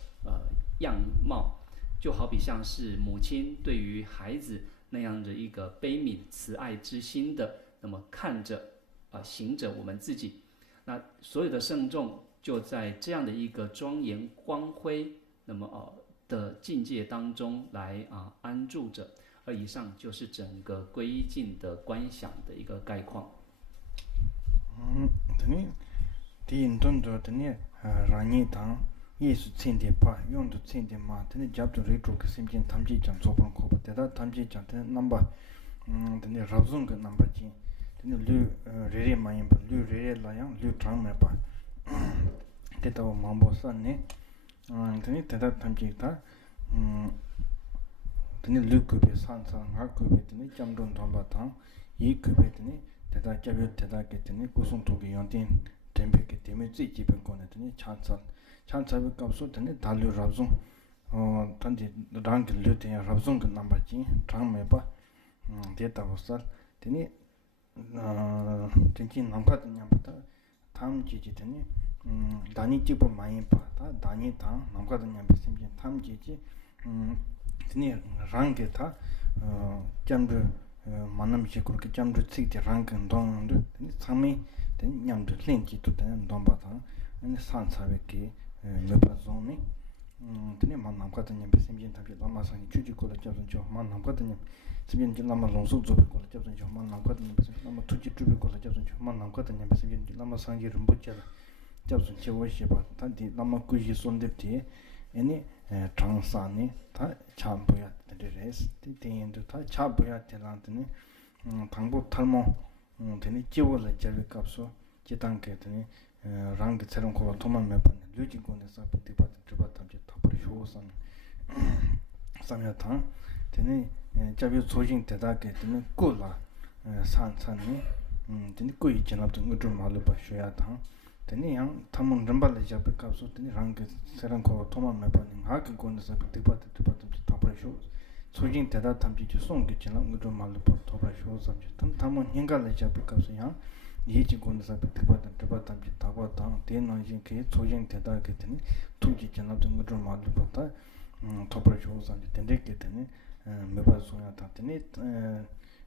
样貌，就好比像是母亲对于孩子那样的一个悲悯慈爱之心的，那么看着行着我们自己。那所有的圣众就在这样的一个庄严光辉那么的境界当中来安住着。而以上就是整个皈依境的观想的一个概况。第印度的让你当耶稣亲的怕用的亲的嘛，夹住瑞主个心间他们讲做不可不，他们讲的 number rabzung 个 number 几，绿瑞嘛因不绿瑞来样绿长没吧，这到mambo san呢，他们他tene lu kubi san san nga kubi tene jamdun thomba thang yi kubi tene teta jabyo teta ke tene kusung toki yontin tempe ke teme zui jiben kone tene chan tsabi kapsu tene dalyo rabzung tante rangi lu tene rabzung ke namba jing chang me pa 데이터버설 되니 진진 남파드 냠부터 다음 지지 되니 다니 집어 많이 봐다 다니 다 남파드 냠비 심지 다음 지지 되니 랑게타 잠드 만남지 그렇게 잠드 찍지 랑근 동도 상미 되니 냠드 렌지도 되는 동바다 아니 산사베기 메바존이 되니 만남과든 냠비 심지 답이 남아서니 주지고를 잡은 저 만남과든 지금 이제 남아 롱수 좀 걸어 잡은 저 만남과든 남아 투지 좀 걸어 잡은 저 만남과든 지금 남아 상기를 못 잡아 잡은 저 워시 봐 단디 남아 꾸지 손deputy 아니 장산이 다 참보야 되레스 티인도 다 참보야 되란더니 방법 탈모 되니 지워를 잡을 값소 지단게 되니 랑게 처럼 거 도만 몇 번, 류지군에서 디바트 드바트 답을 쇼선 삼야탕 되니 자비 조진 대다게 되니 꿀라 산산이 되니 꾸이 지나도 좀 말로 봐셔야탕 되니 양 탐문 점발에 잡을 값소 되니 랑게 처럼 거 도만 몇 번, 하게 군에서 디바트 답을 쇼 조진 대다 탐지 송게 지나 좀 말로 봐 답을 쇼선 탐문 행가를 잡을 값소 양 예지군에서 드바담지 다바당 대노진 그 조정 대다게 되니 투지 전화도 좀 말로 봤다 토퍼쇼선 된데게 되니 메바소야 다더니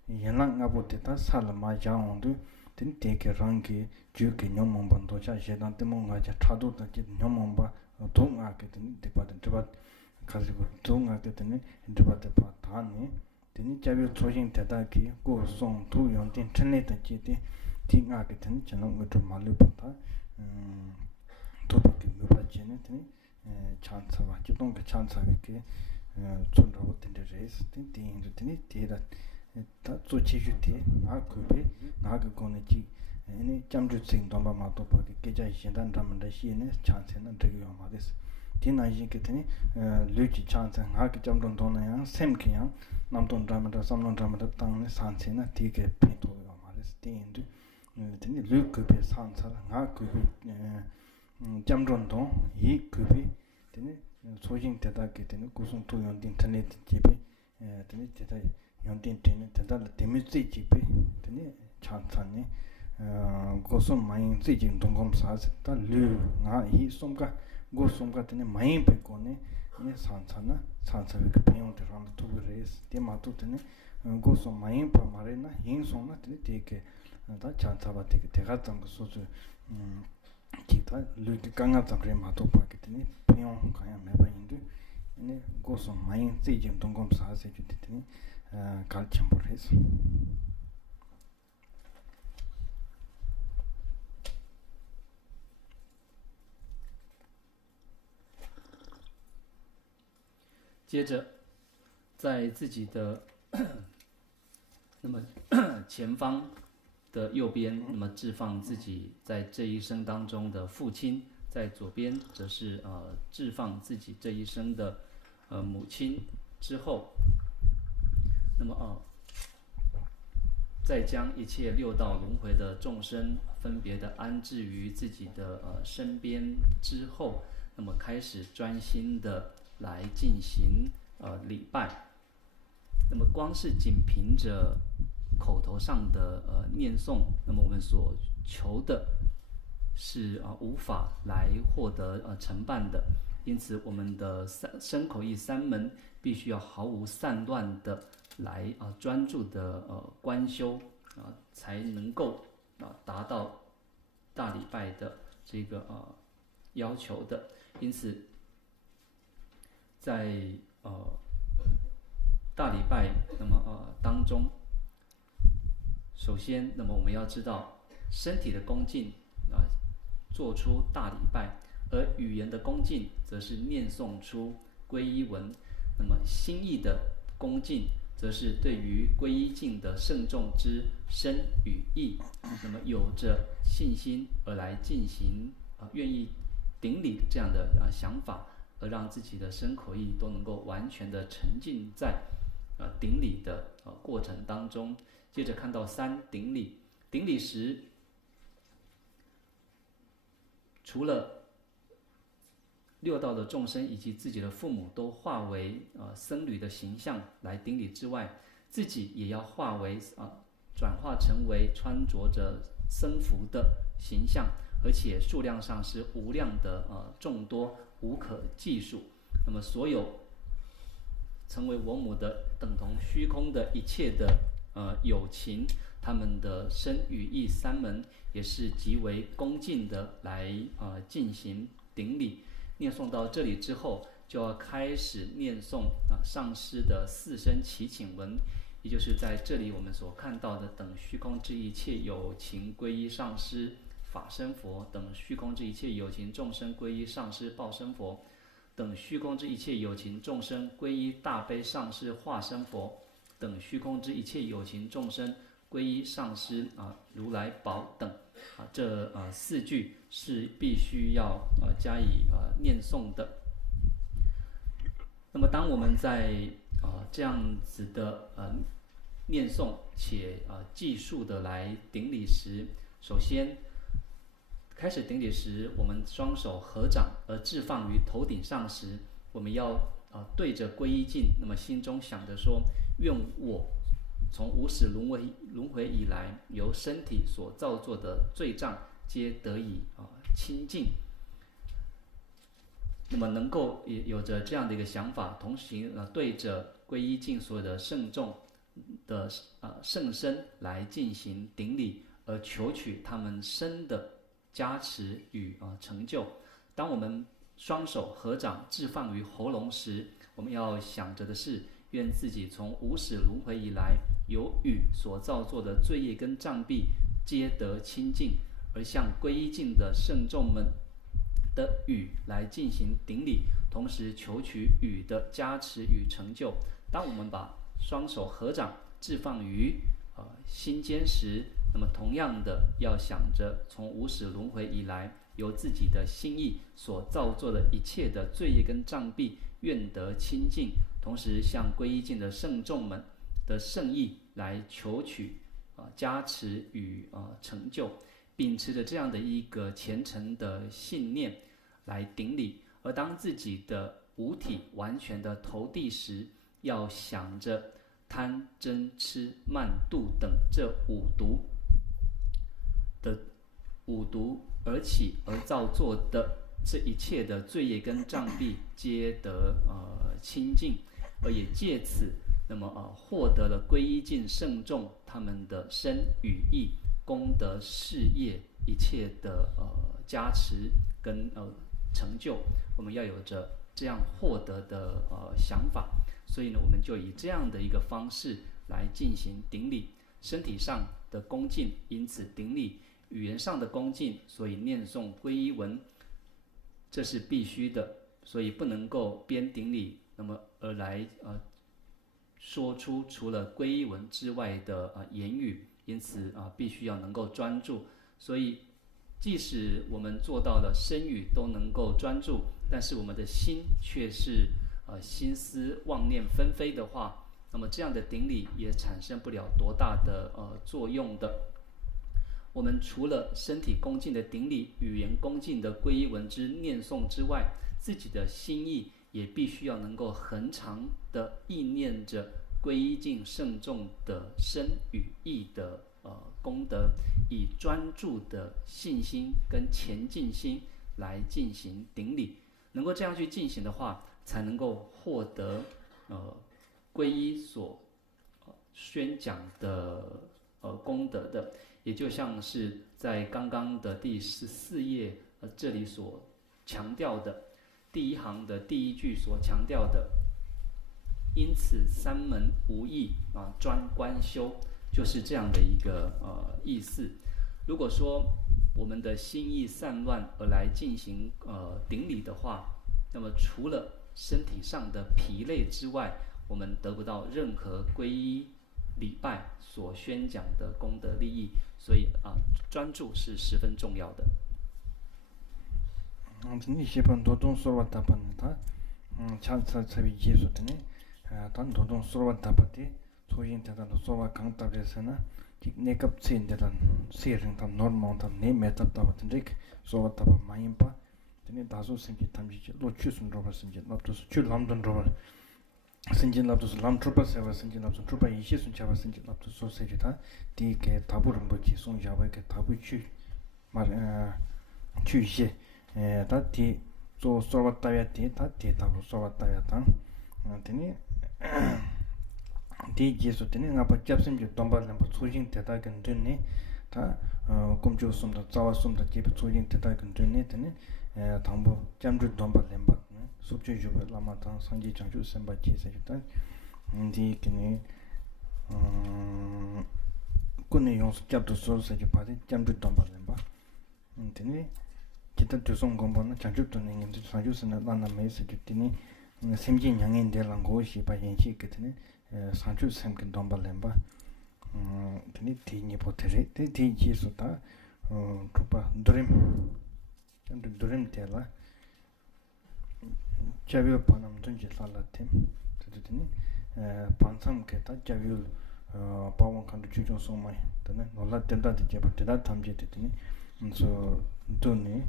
연락하고 됐다 살마 자원도 된 되게 랑게 주게 녀몽반도 자세단테 뭔가 차도도 녀몽바 동하게 되니 드바 가지고 동하게 되니 드바데 파타니 되니 자비 조정 대다게 고송 두용된 천내도 지대 팅하게 되니 저는 좀 말로 봤다 도둑이 뭐라지는 되니 찬사와 기동의 찬사에게 존라고 된데레스 띵띵도 되니 대다 다 조치주티 나그베 나그고네지 아니 잠주생 dom바마도 바게 계자이신단 담는다 시에는 찬세는 되게 요마데스 디나이게 되니 류지 찬사 나그 잠돈 돈나야 샘키야 남돈 담다 삼돈 담다 땅네 산세나 되게 페토 요마데스 띵도 되니 류급의 산사 나그베 잠돈도 이 급이 되니 소진 대다게 되니 고송 토연 인터넷 집에 되니 대다 연된 되는 대다 데미지 집에 되니 찬찬이 고송 많이 지진 동검사스다 류나이 som가 고송가 되니 많이 배고네 이 산사나 산사의 배용들랑 투브레스 테마도 되니 고송 많이 파마레나 인송나 되니 되게 다 찬사바 되게 대가던 거 소주 기타 류기 강가 잡ре 마도 파게더니 배용 가야 매바인데 네 고소 많이 지진 동검사세 주더니 갈침보레스 接着在自己的那么前方的右边，那么置放自己在这一生当中的父亲，在左边则是置放自己这一生的母亲之后，那么再将一切六道轮回的众生分别的安置于自己的身边之后，那么开始专心的来进行礼拜。那么光是仅凭着口头上的念诵，那么我们所求的是无法来获得承办的。因此我们的身口意三门必须要毫无散乱的来专注的观修才能够达到大礼拜的这个要求的。因此在大礼拜那么当中，首先那么我们要知道身体的恭敬做出大礼拜，而语言的恭敬则是念诵出皈依文。那么心意的恭敬则是对于皈依境的慎重之身与意，那么有着信心而来进行愿意顶礼这样的想法，而让自己的身口意都能够完全的沉浸在顶礼的过程当中。接着看到三顶礼，顶礼时除了六道的众生以及自己的父母都化为僧侣的形象来顶礼之外，自己也要转化成为穿着着僧服的形象，而且数量上是无量的众多，无可计数。那么所有成为我母的等同虚空的一切的有情，他们的身语意三门也是极为恭敬的来进行顶礼。念诵到这里之后，就要开始念诵上师的四声祈请文，也就是在这里我们所看到的等虚空之一切有情皈依上师法身佛，等虚空之一切有情众生皈依上师报身佛，等虚空之一切有情众生皈依大悲上师化身佛，等虚空之一切有情众生皈依上师如来宝等这四句是必须要加以念诵的。那么当我们在这样子的念诵且记述的来顶礼时，首先开始顶礼时，我们双手合掌而置放于头顶上时，我们要对着皈依境，那么心中想着说，愿我从无始轮回以来，由身体所造作的罪障皆得以清净。那么能够也有着这样的一个想法，同时对着皈依境所有的圣众的圣身来进行顶礼，而求取他们身的加持与成就。当我们双手合掌置放于喉咙时，我们要想着的是，愿自己从无始轮回以来，由语所造作的罪业跟障蔽皆得清净，而向皈依境的圣众们的语来进行顶礼，同时求取语的加持与成就。当我们把双手合掌置放于心间时，那么同样的要想着从无始轮回以来，由自己的心意所造作的一切的罪业跟障蔽愿得清净，同时向皈依境的圣众们的圣意来求取加持与成就，秉持着这样的一个虔诚的信念来顶礼。而当自己的五体完全的投地时，要想着贪嗔痴慢妒等这五毒而起而造作的这一切的罪业跟障蔽皆得清净，而也借此那么获得了皈依境圣众他们的身语意功德事业一切的加持跟成就。我们要有着这样获得的想法，所以呢，我们就以这样的一个方式来进行顶礼。身体上的恭敬，因此顶礼；语言上的恭敬，所以念诵皈依文，这是必须的。所以不能够边顶礼，那么而来说出除了皈依文之外的言语，因此必须要能够专注。所以即使我们做到了身语都能够专注，但是我们的心却是心思妄念纷飞的话，那么这样的顶礼也产生不了多大的作用的。我们除了身体恭敬的顶礼，语言恭敬的皈依文之念诵之外，自己的心意也必须要能够恒常的意念着皈依境圣众的身语意的功德，以专注的信心跟前进心来进行顶礼。能够这样去进行的话，才能够获得皈依所宣讲的功德的。也就像是在刚刚的第14页这里所强调的第一行的第一句所强调的，因此三门无益专观修，就是这样的一个意思。如果说我们的心意散乱而来进行顶礼的话，那么除了身体上的疲累之外，我们得不到任何皈依礼拜所宣讲的功德利益。所以专注是十分重要的。你写本多种说话打扮他恰比接受的呢但多种说话打扮的出现在的说话刚打的是呢那个现在的写成的 normal 的那没得到的这个说话打扮蛮吧这里大数生意他们就落去顺着吧生意那就是去他们着吧 senjin labdo su lam trupa sewa senjin labdo trupa ishi sun chaba senjin labdo so seju ta di ke tabu rinpoche sung jaba ke tabu chu chu ishe ta di so sorwa taya di ta di tabu sorwa taya ta teni di jesu teni nga pa jabsim ju domba lempa tsujing teta kan dunni ta kumchu sumda tsawa sumda jebi tsujing teta kan dunni teni tangbo jamju domba lempa subchu yuwa lama tang sanji changchu semba chi sa yuta di kini kuni yonsu kyabdo so sa yu pati jamju domba lempa teni kita tusong gombo na changchu tu ni ngimzi sanju sana lana me sa yu teni semji nyangin de lango shi pa yenshi ki teni sanju semki domba lempa teni ti nipo tere ti ji su ta trupa durim tela javiyo panam tunji lala tem tani pansam ke ta javiyo pawang kandu chuchung songmai tani nola tenda di jeba tenda tamje tani so duni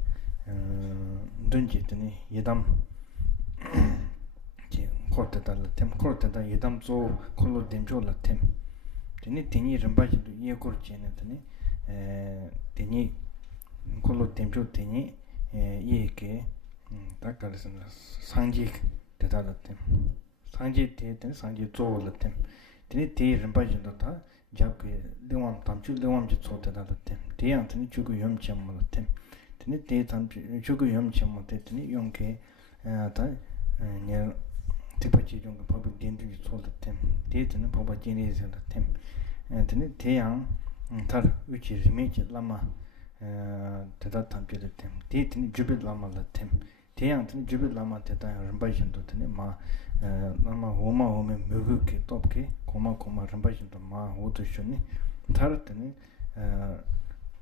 dunji tani yedam kor teta la tem kor teta yedam zo kolo demjo la tem tani teni rinpa jidu ye kor jene tani teni kolo demjo teni ye ke 다 가르스나 상지 대다라템 상지 대된 상지 조올라템 드니 대 림바진도 다 잡게 령왕 담주 령왕지 초대다라템 대양트니 주고 염점물템 드니 대 담주 주고 염점물테 드니 용케 다냐 티파지 좀 법이 된지 초대템 대드는 법이 진리에서템 드니 대양 달 위치 리메지 라마 대다 담주르템 대드니 주빌 라마라템 대양 튼 주빌 라마 대다 람바신도 드네 마 라마 호마 호메 무그케 톱케 고마 람바신도 마 오도쇼니 타르트니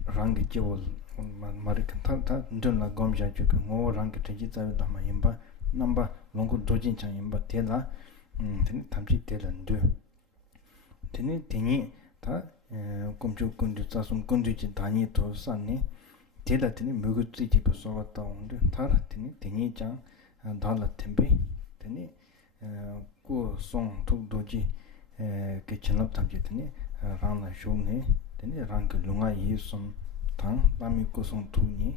랑게 제올 마리칸 타타 ndonla gomja juk ngo 랑게 teji tsawe dama yimba namba longu dojin chang yimba tela teni tamchi tela ndu teni teni ta kumchu kundu tsasum kundu chi dani to sanni tela teni mugu tsi jipa soga ta ondu tar teni teni chang dala tempe teni ku song tuk doji ke chenlap tamchi teni rang la shung ne teni rang ke lunga yi som tang lami ku song tuk ni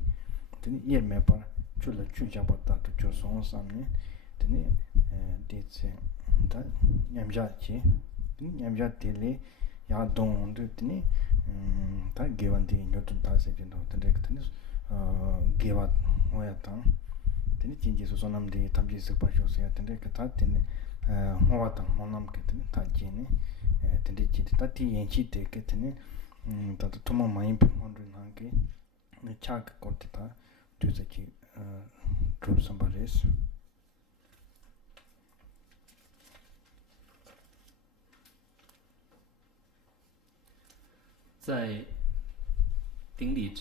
teni yer me pa chula chu japa ta tu chu song sam ne teni de tse da nyamja chi teni nyamja tele ya dong ondu teni ta gewan di nyotu ta se jendo teni gewa hoya tang teni jinji su sonam di tamji sikpa shu se ya teni ta teni hoa tang honam ke teni ta jini teni chi ta ti yenchi te ke teni ta tuma mayin pi mondru nangi chak korti ta duza chi drup samba res 在顶礼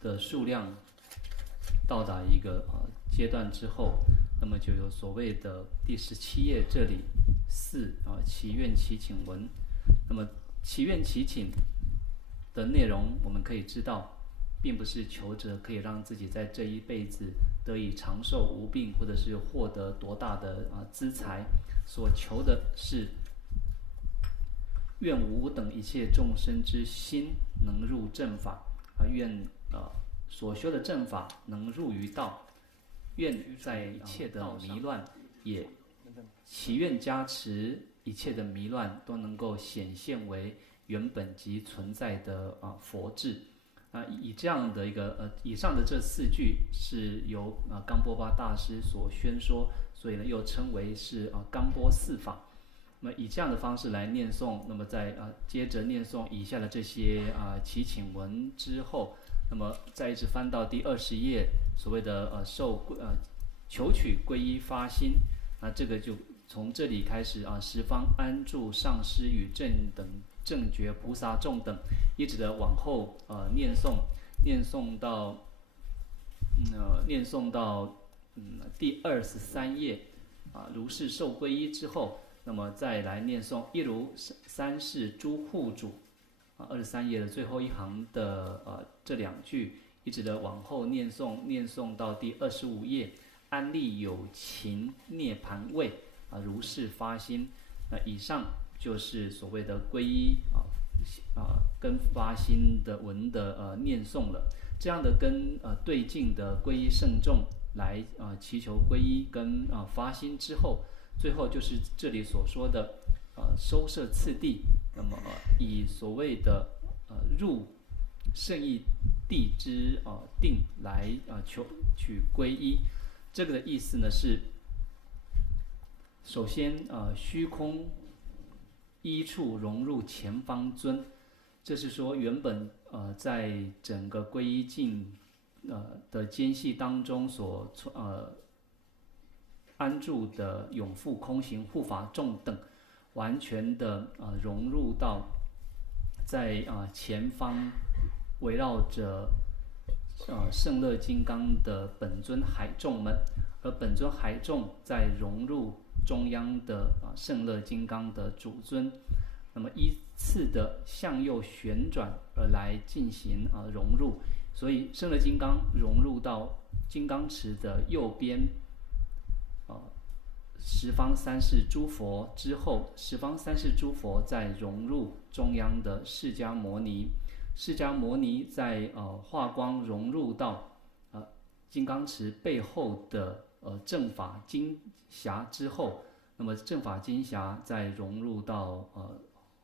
的数量到达一个阶段之后，那么就有所谓的第17页这里祈愿祈请文。那么祈愿祈请的内容，我们可以知道，并不是求着可以让自己在这一辈子得以长寿无病，或者是获得多大的资财，所求的是愿吾等一切众生之心能入正法愿所修的正法能入于道，愿在一切的迷乱也祈愿加持一切的迷乱都能够显现为原本即存在的佛智。以这样的一个以上的这4句是由冈波巴大师所宣说，所以呢又称为是冈波4法。那么以这样的方式来念诵，那么在接着念诵以下的这些祈请文之后，那么再一直翻到第20页，所谓的求取皈依发心，这个就从这里开始十方安住上师与正等正觉菩萨众等，一直的往后念诵到第23页如是受皈依之后，那么再来念诵一如三世诸护主23页的最后一行的这2句，一直的往后念诵到第25页安立有情涅盘位如是发心。那以上就是所谓的皈依跟发心的文的念诵了。这样的跟对境的皈依圣众来祈求皈依跟发心之后，最后就是这里所说的收摄次第。那么以所谓的入圣义地之定来取皈依。这个的意思呢是，首先虚空依处融入前方尊，这是说原本在整个皈依境的间隙当中所安住的永复空行护法众等，完全的融入到在前方围绕着圣乐金刚的本尊海众们，而本尊海众再融入中央的圣乐金刚的主尊，那么依次的向右旋转而来进行融入。所以圣乐金刚融入到金刚池的右边十方三世诸佛之后，十方三世诸佛再融入中央的释迦牟尼，释迦牟尼在化光融入到金刚池背后的正法金匣之后，那么正法金匣再融入到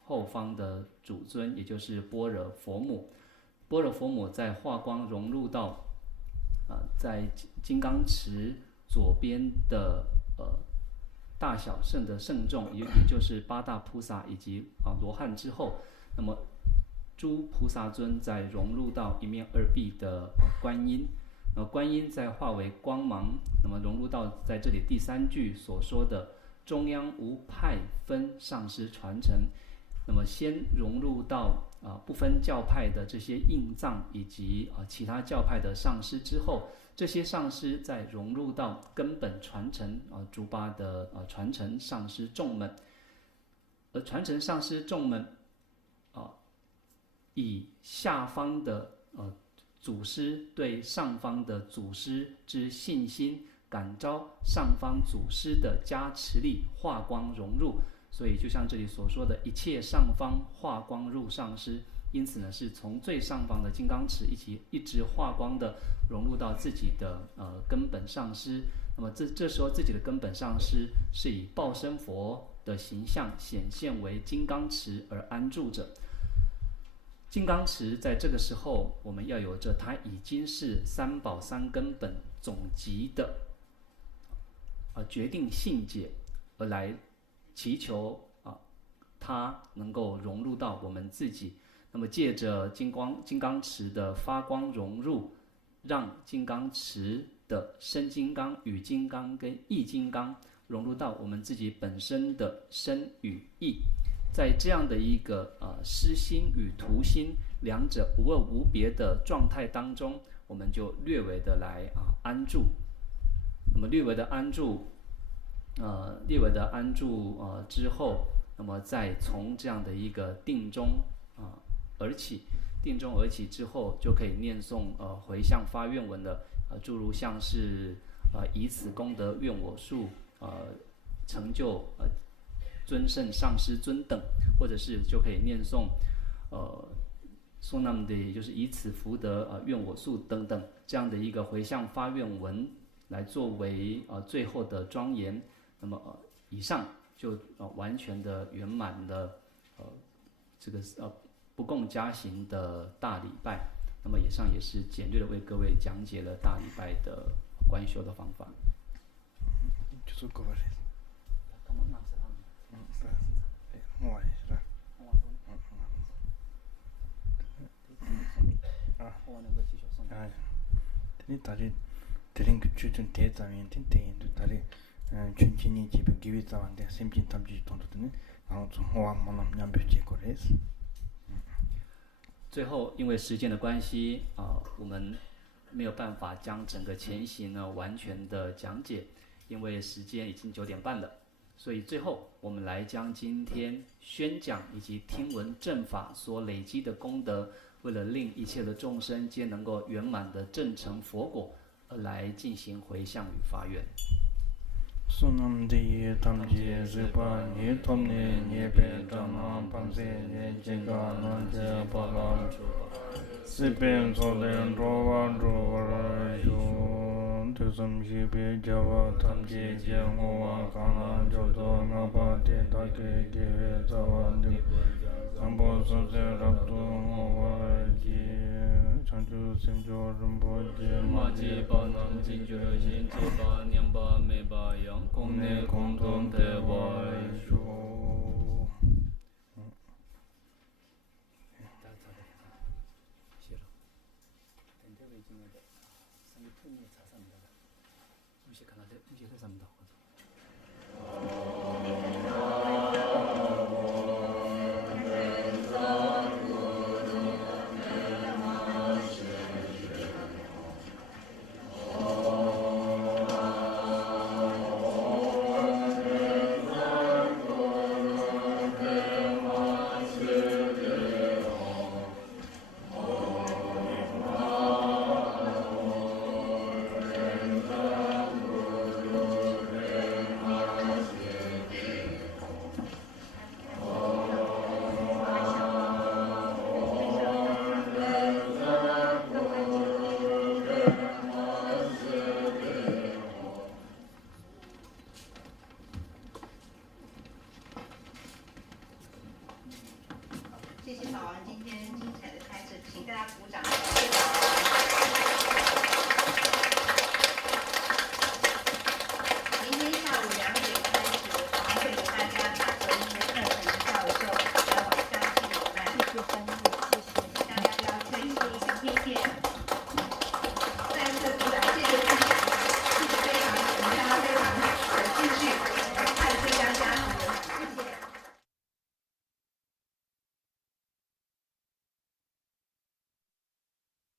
后方的主尊，也就是般若佛母。般若佛母在化光融入到在金刚池左边的大小圣的圣众，也就是八大菩萨以及罗汉之后，那么诸菩萨尊再融入到一面二臂的观音，那么观音再化为光芒，那么融入到在这里第三句所说的中央无派分上师传承。那么先融入到不分教派的这些印藏以及其他教派的上师之后，这些上师再融入到根本传承诸巴的传承上师众们，而传承上师众们以下方的祖师对上方的祖师之信心，感召上方祖师的加持力，化光融入。所以就像这里所说的，一切上方化光入上师，因此呢是从最上方的金刚池一直化光的融入到自己的根本上师。那么这时候自己的根本上师是以报身佛的形象显现为金刚池而安住着。金刚池在这个时候，我们要有着它已经是三宝三根本总集的决定信解而来祈求它能够融入到我们自己。那么借着金刚池的发光融入，让金刚池的身金刚、语金刚跟意金刚融入到我们自己本身的身语意。在这样的一个失心与图心两者无二无别的状态当中，我们就略微的来安住。那么略微的安住之后，那么再从这样的一个定中而起，定中而起之后，就可以念诵回向发愿文的诸如像是以此功德愿我数成就尊胜上师尊等，或者是就可以念诵nam的，也就是以此福德愿我数等等这样的一个回向发愿文来作为最后的庄严。那么以上就完全的圆满了这个不共加行的大礼拜。那么以上也是简略的为各位讲解了大礼拜的观修的方法。就是过来。你大家드린 그 추천 대자면 텐텐도 다리 춘진이 집에 기회자한테 심진 탐지 돈도는 좀 호황만남 냠벽지 거래스。最后，因为时间的关系我们没有办法将整个前行呢完全的讲解，因为时间已经9点半了。所以最后，我们来将今天宣讲以及听闻正法所累积的功德，为了令一切的众生皆能够圆满的证成佛果，而来进行回向与发愿。Sunamdi tamji zipa ni tomni nyebe jana pamse nye jenga nanje palam sipen solen drova drova yu tusam shibe java tamji jengowa kana jodo ngapa te take gewe zawandi sambo sose rabdu ngowa ji chanchu simjo rumbo je 마지 반남 진주 신지바 냠바 메바양 공내 공동 대화이 싫어. 된대로 이기는데 상이 톤이 자산다. 음식 하나 음식 회사입니다.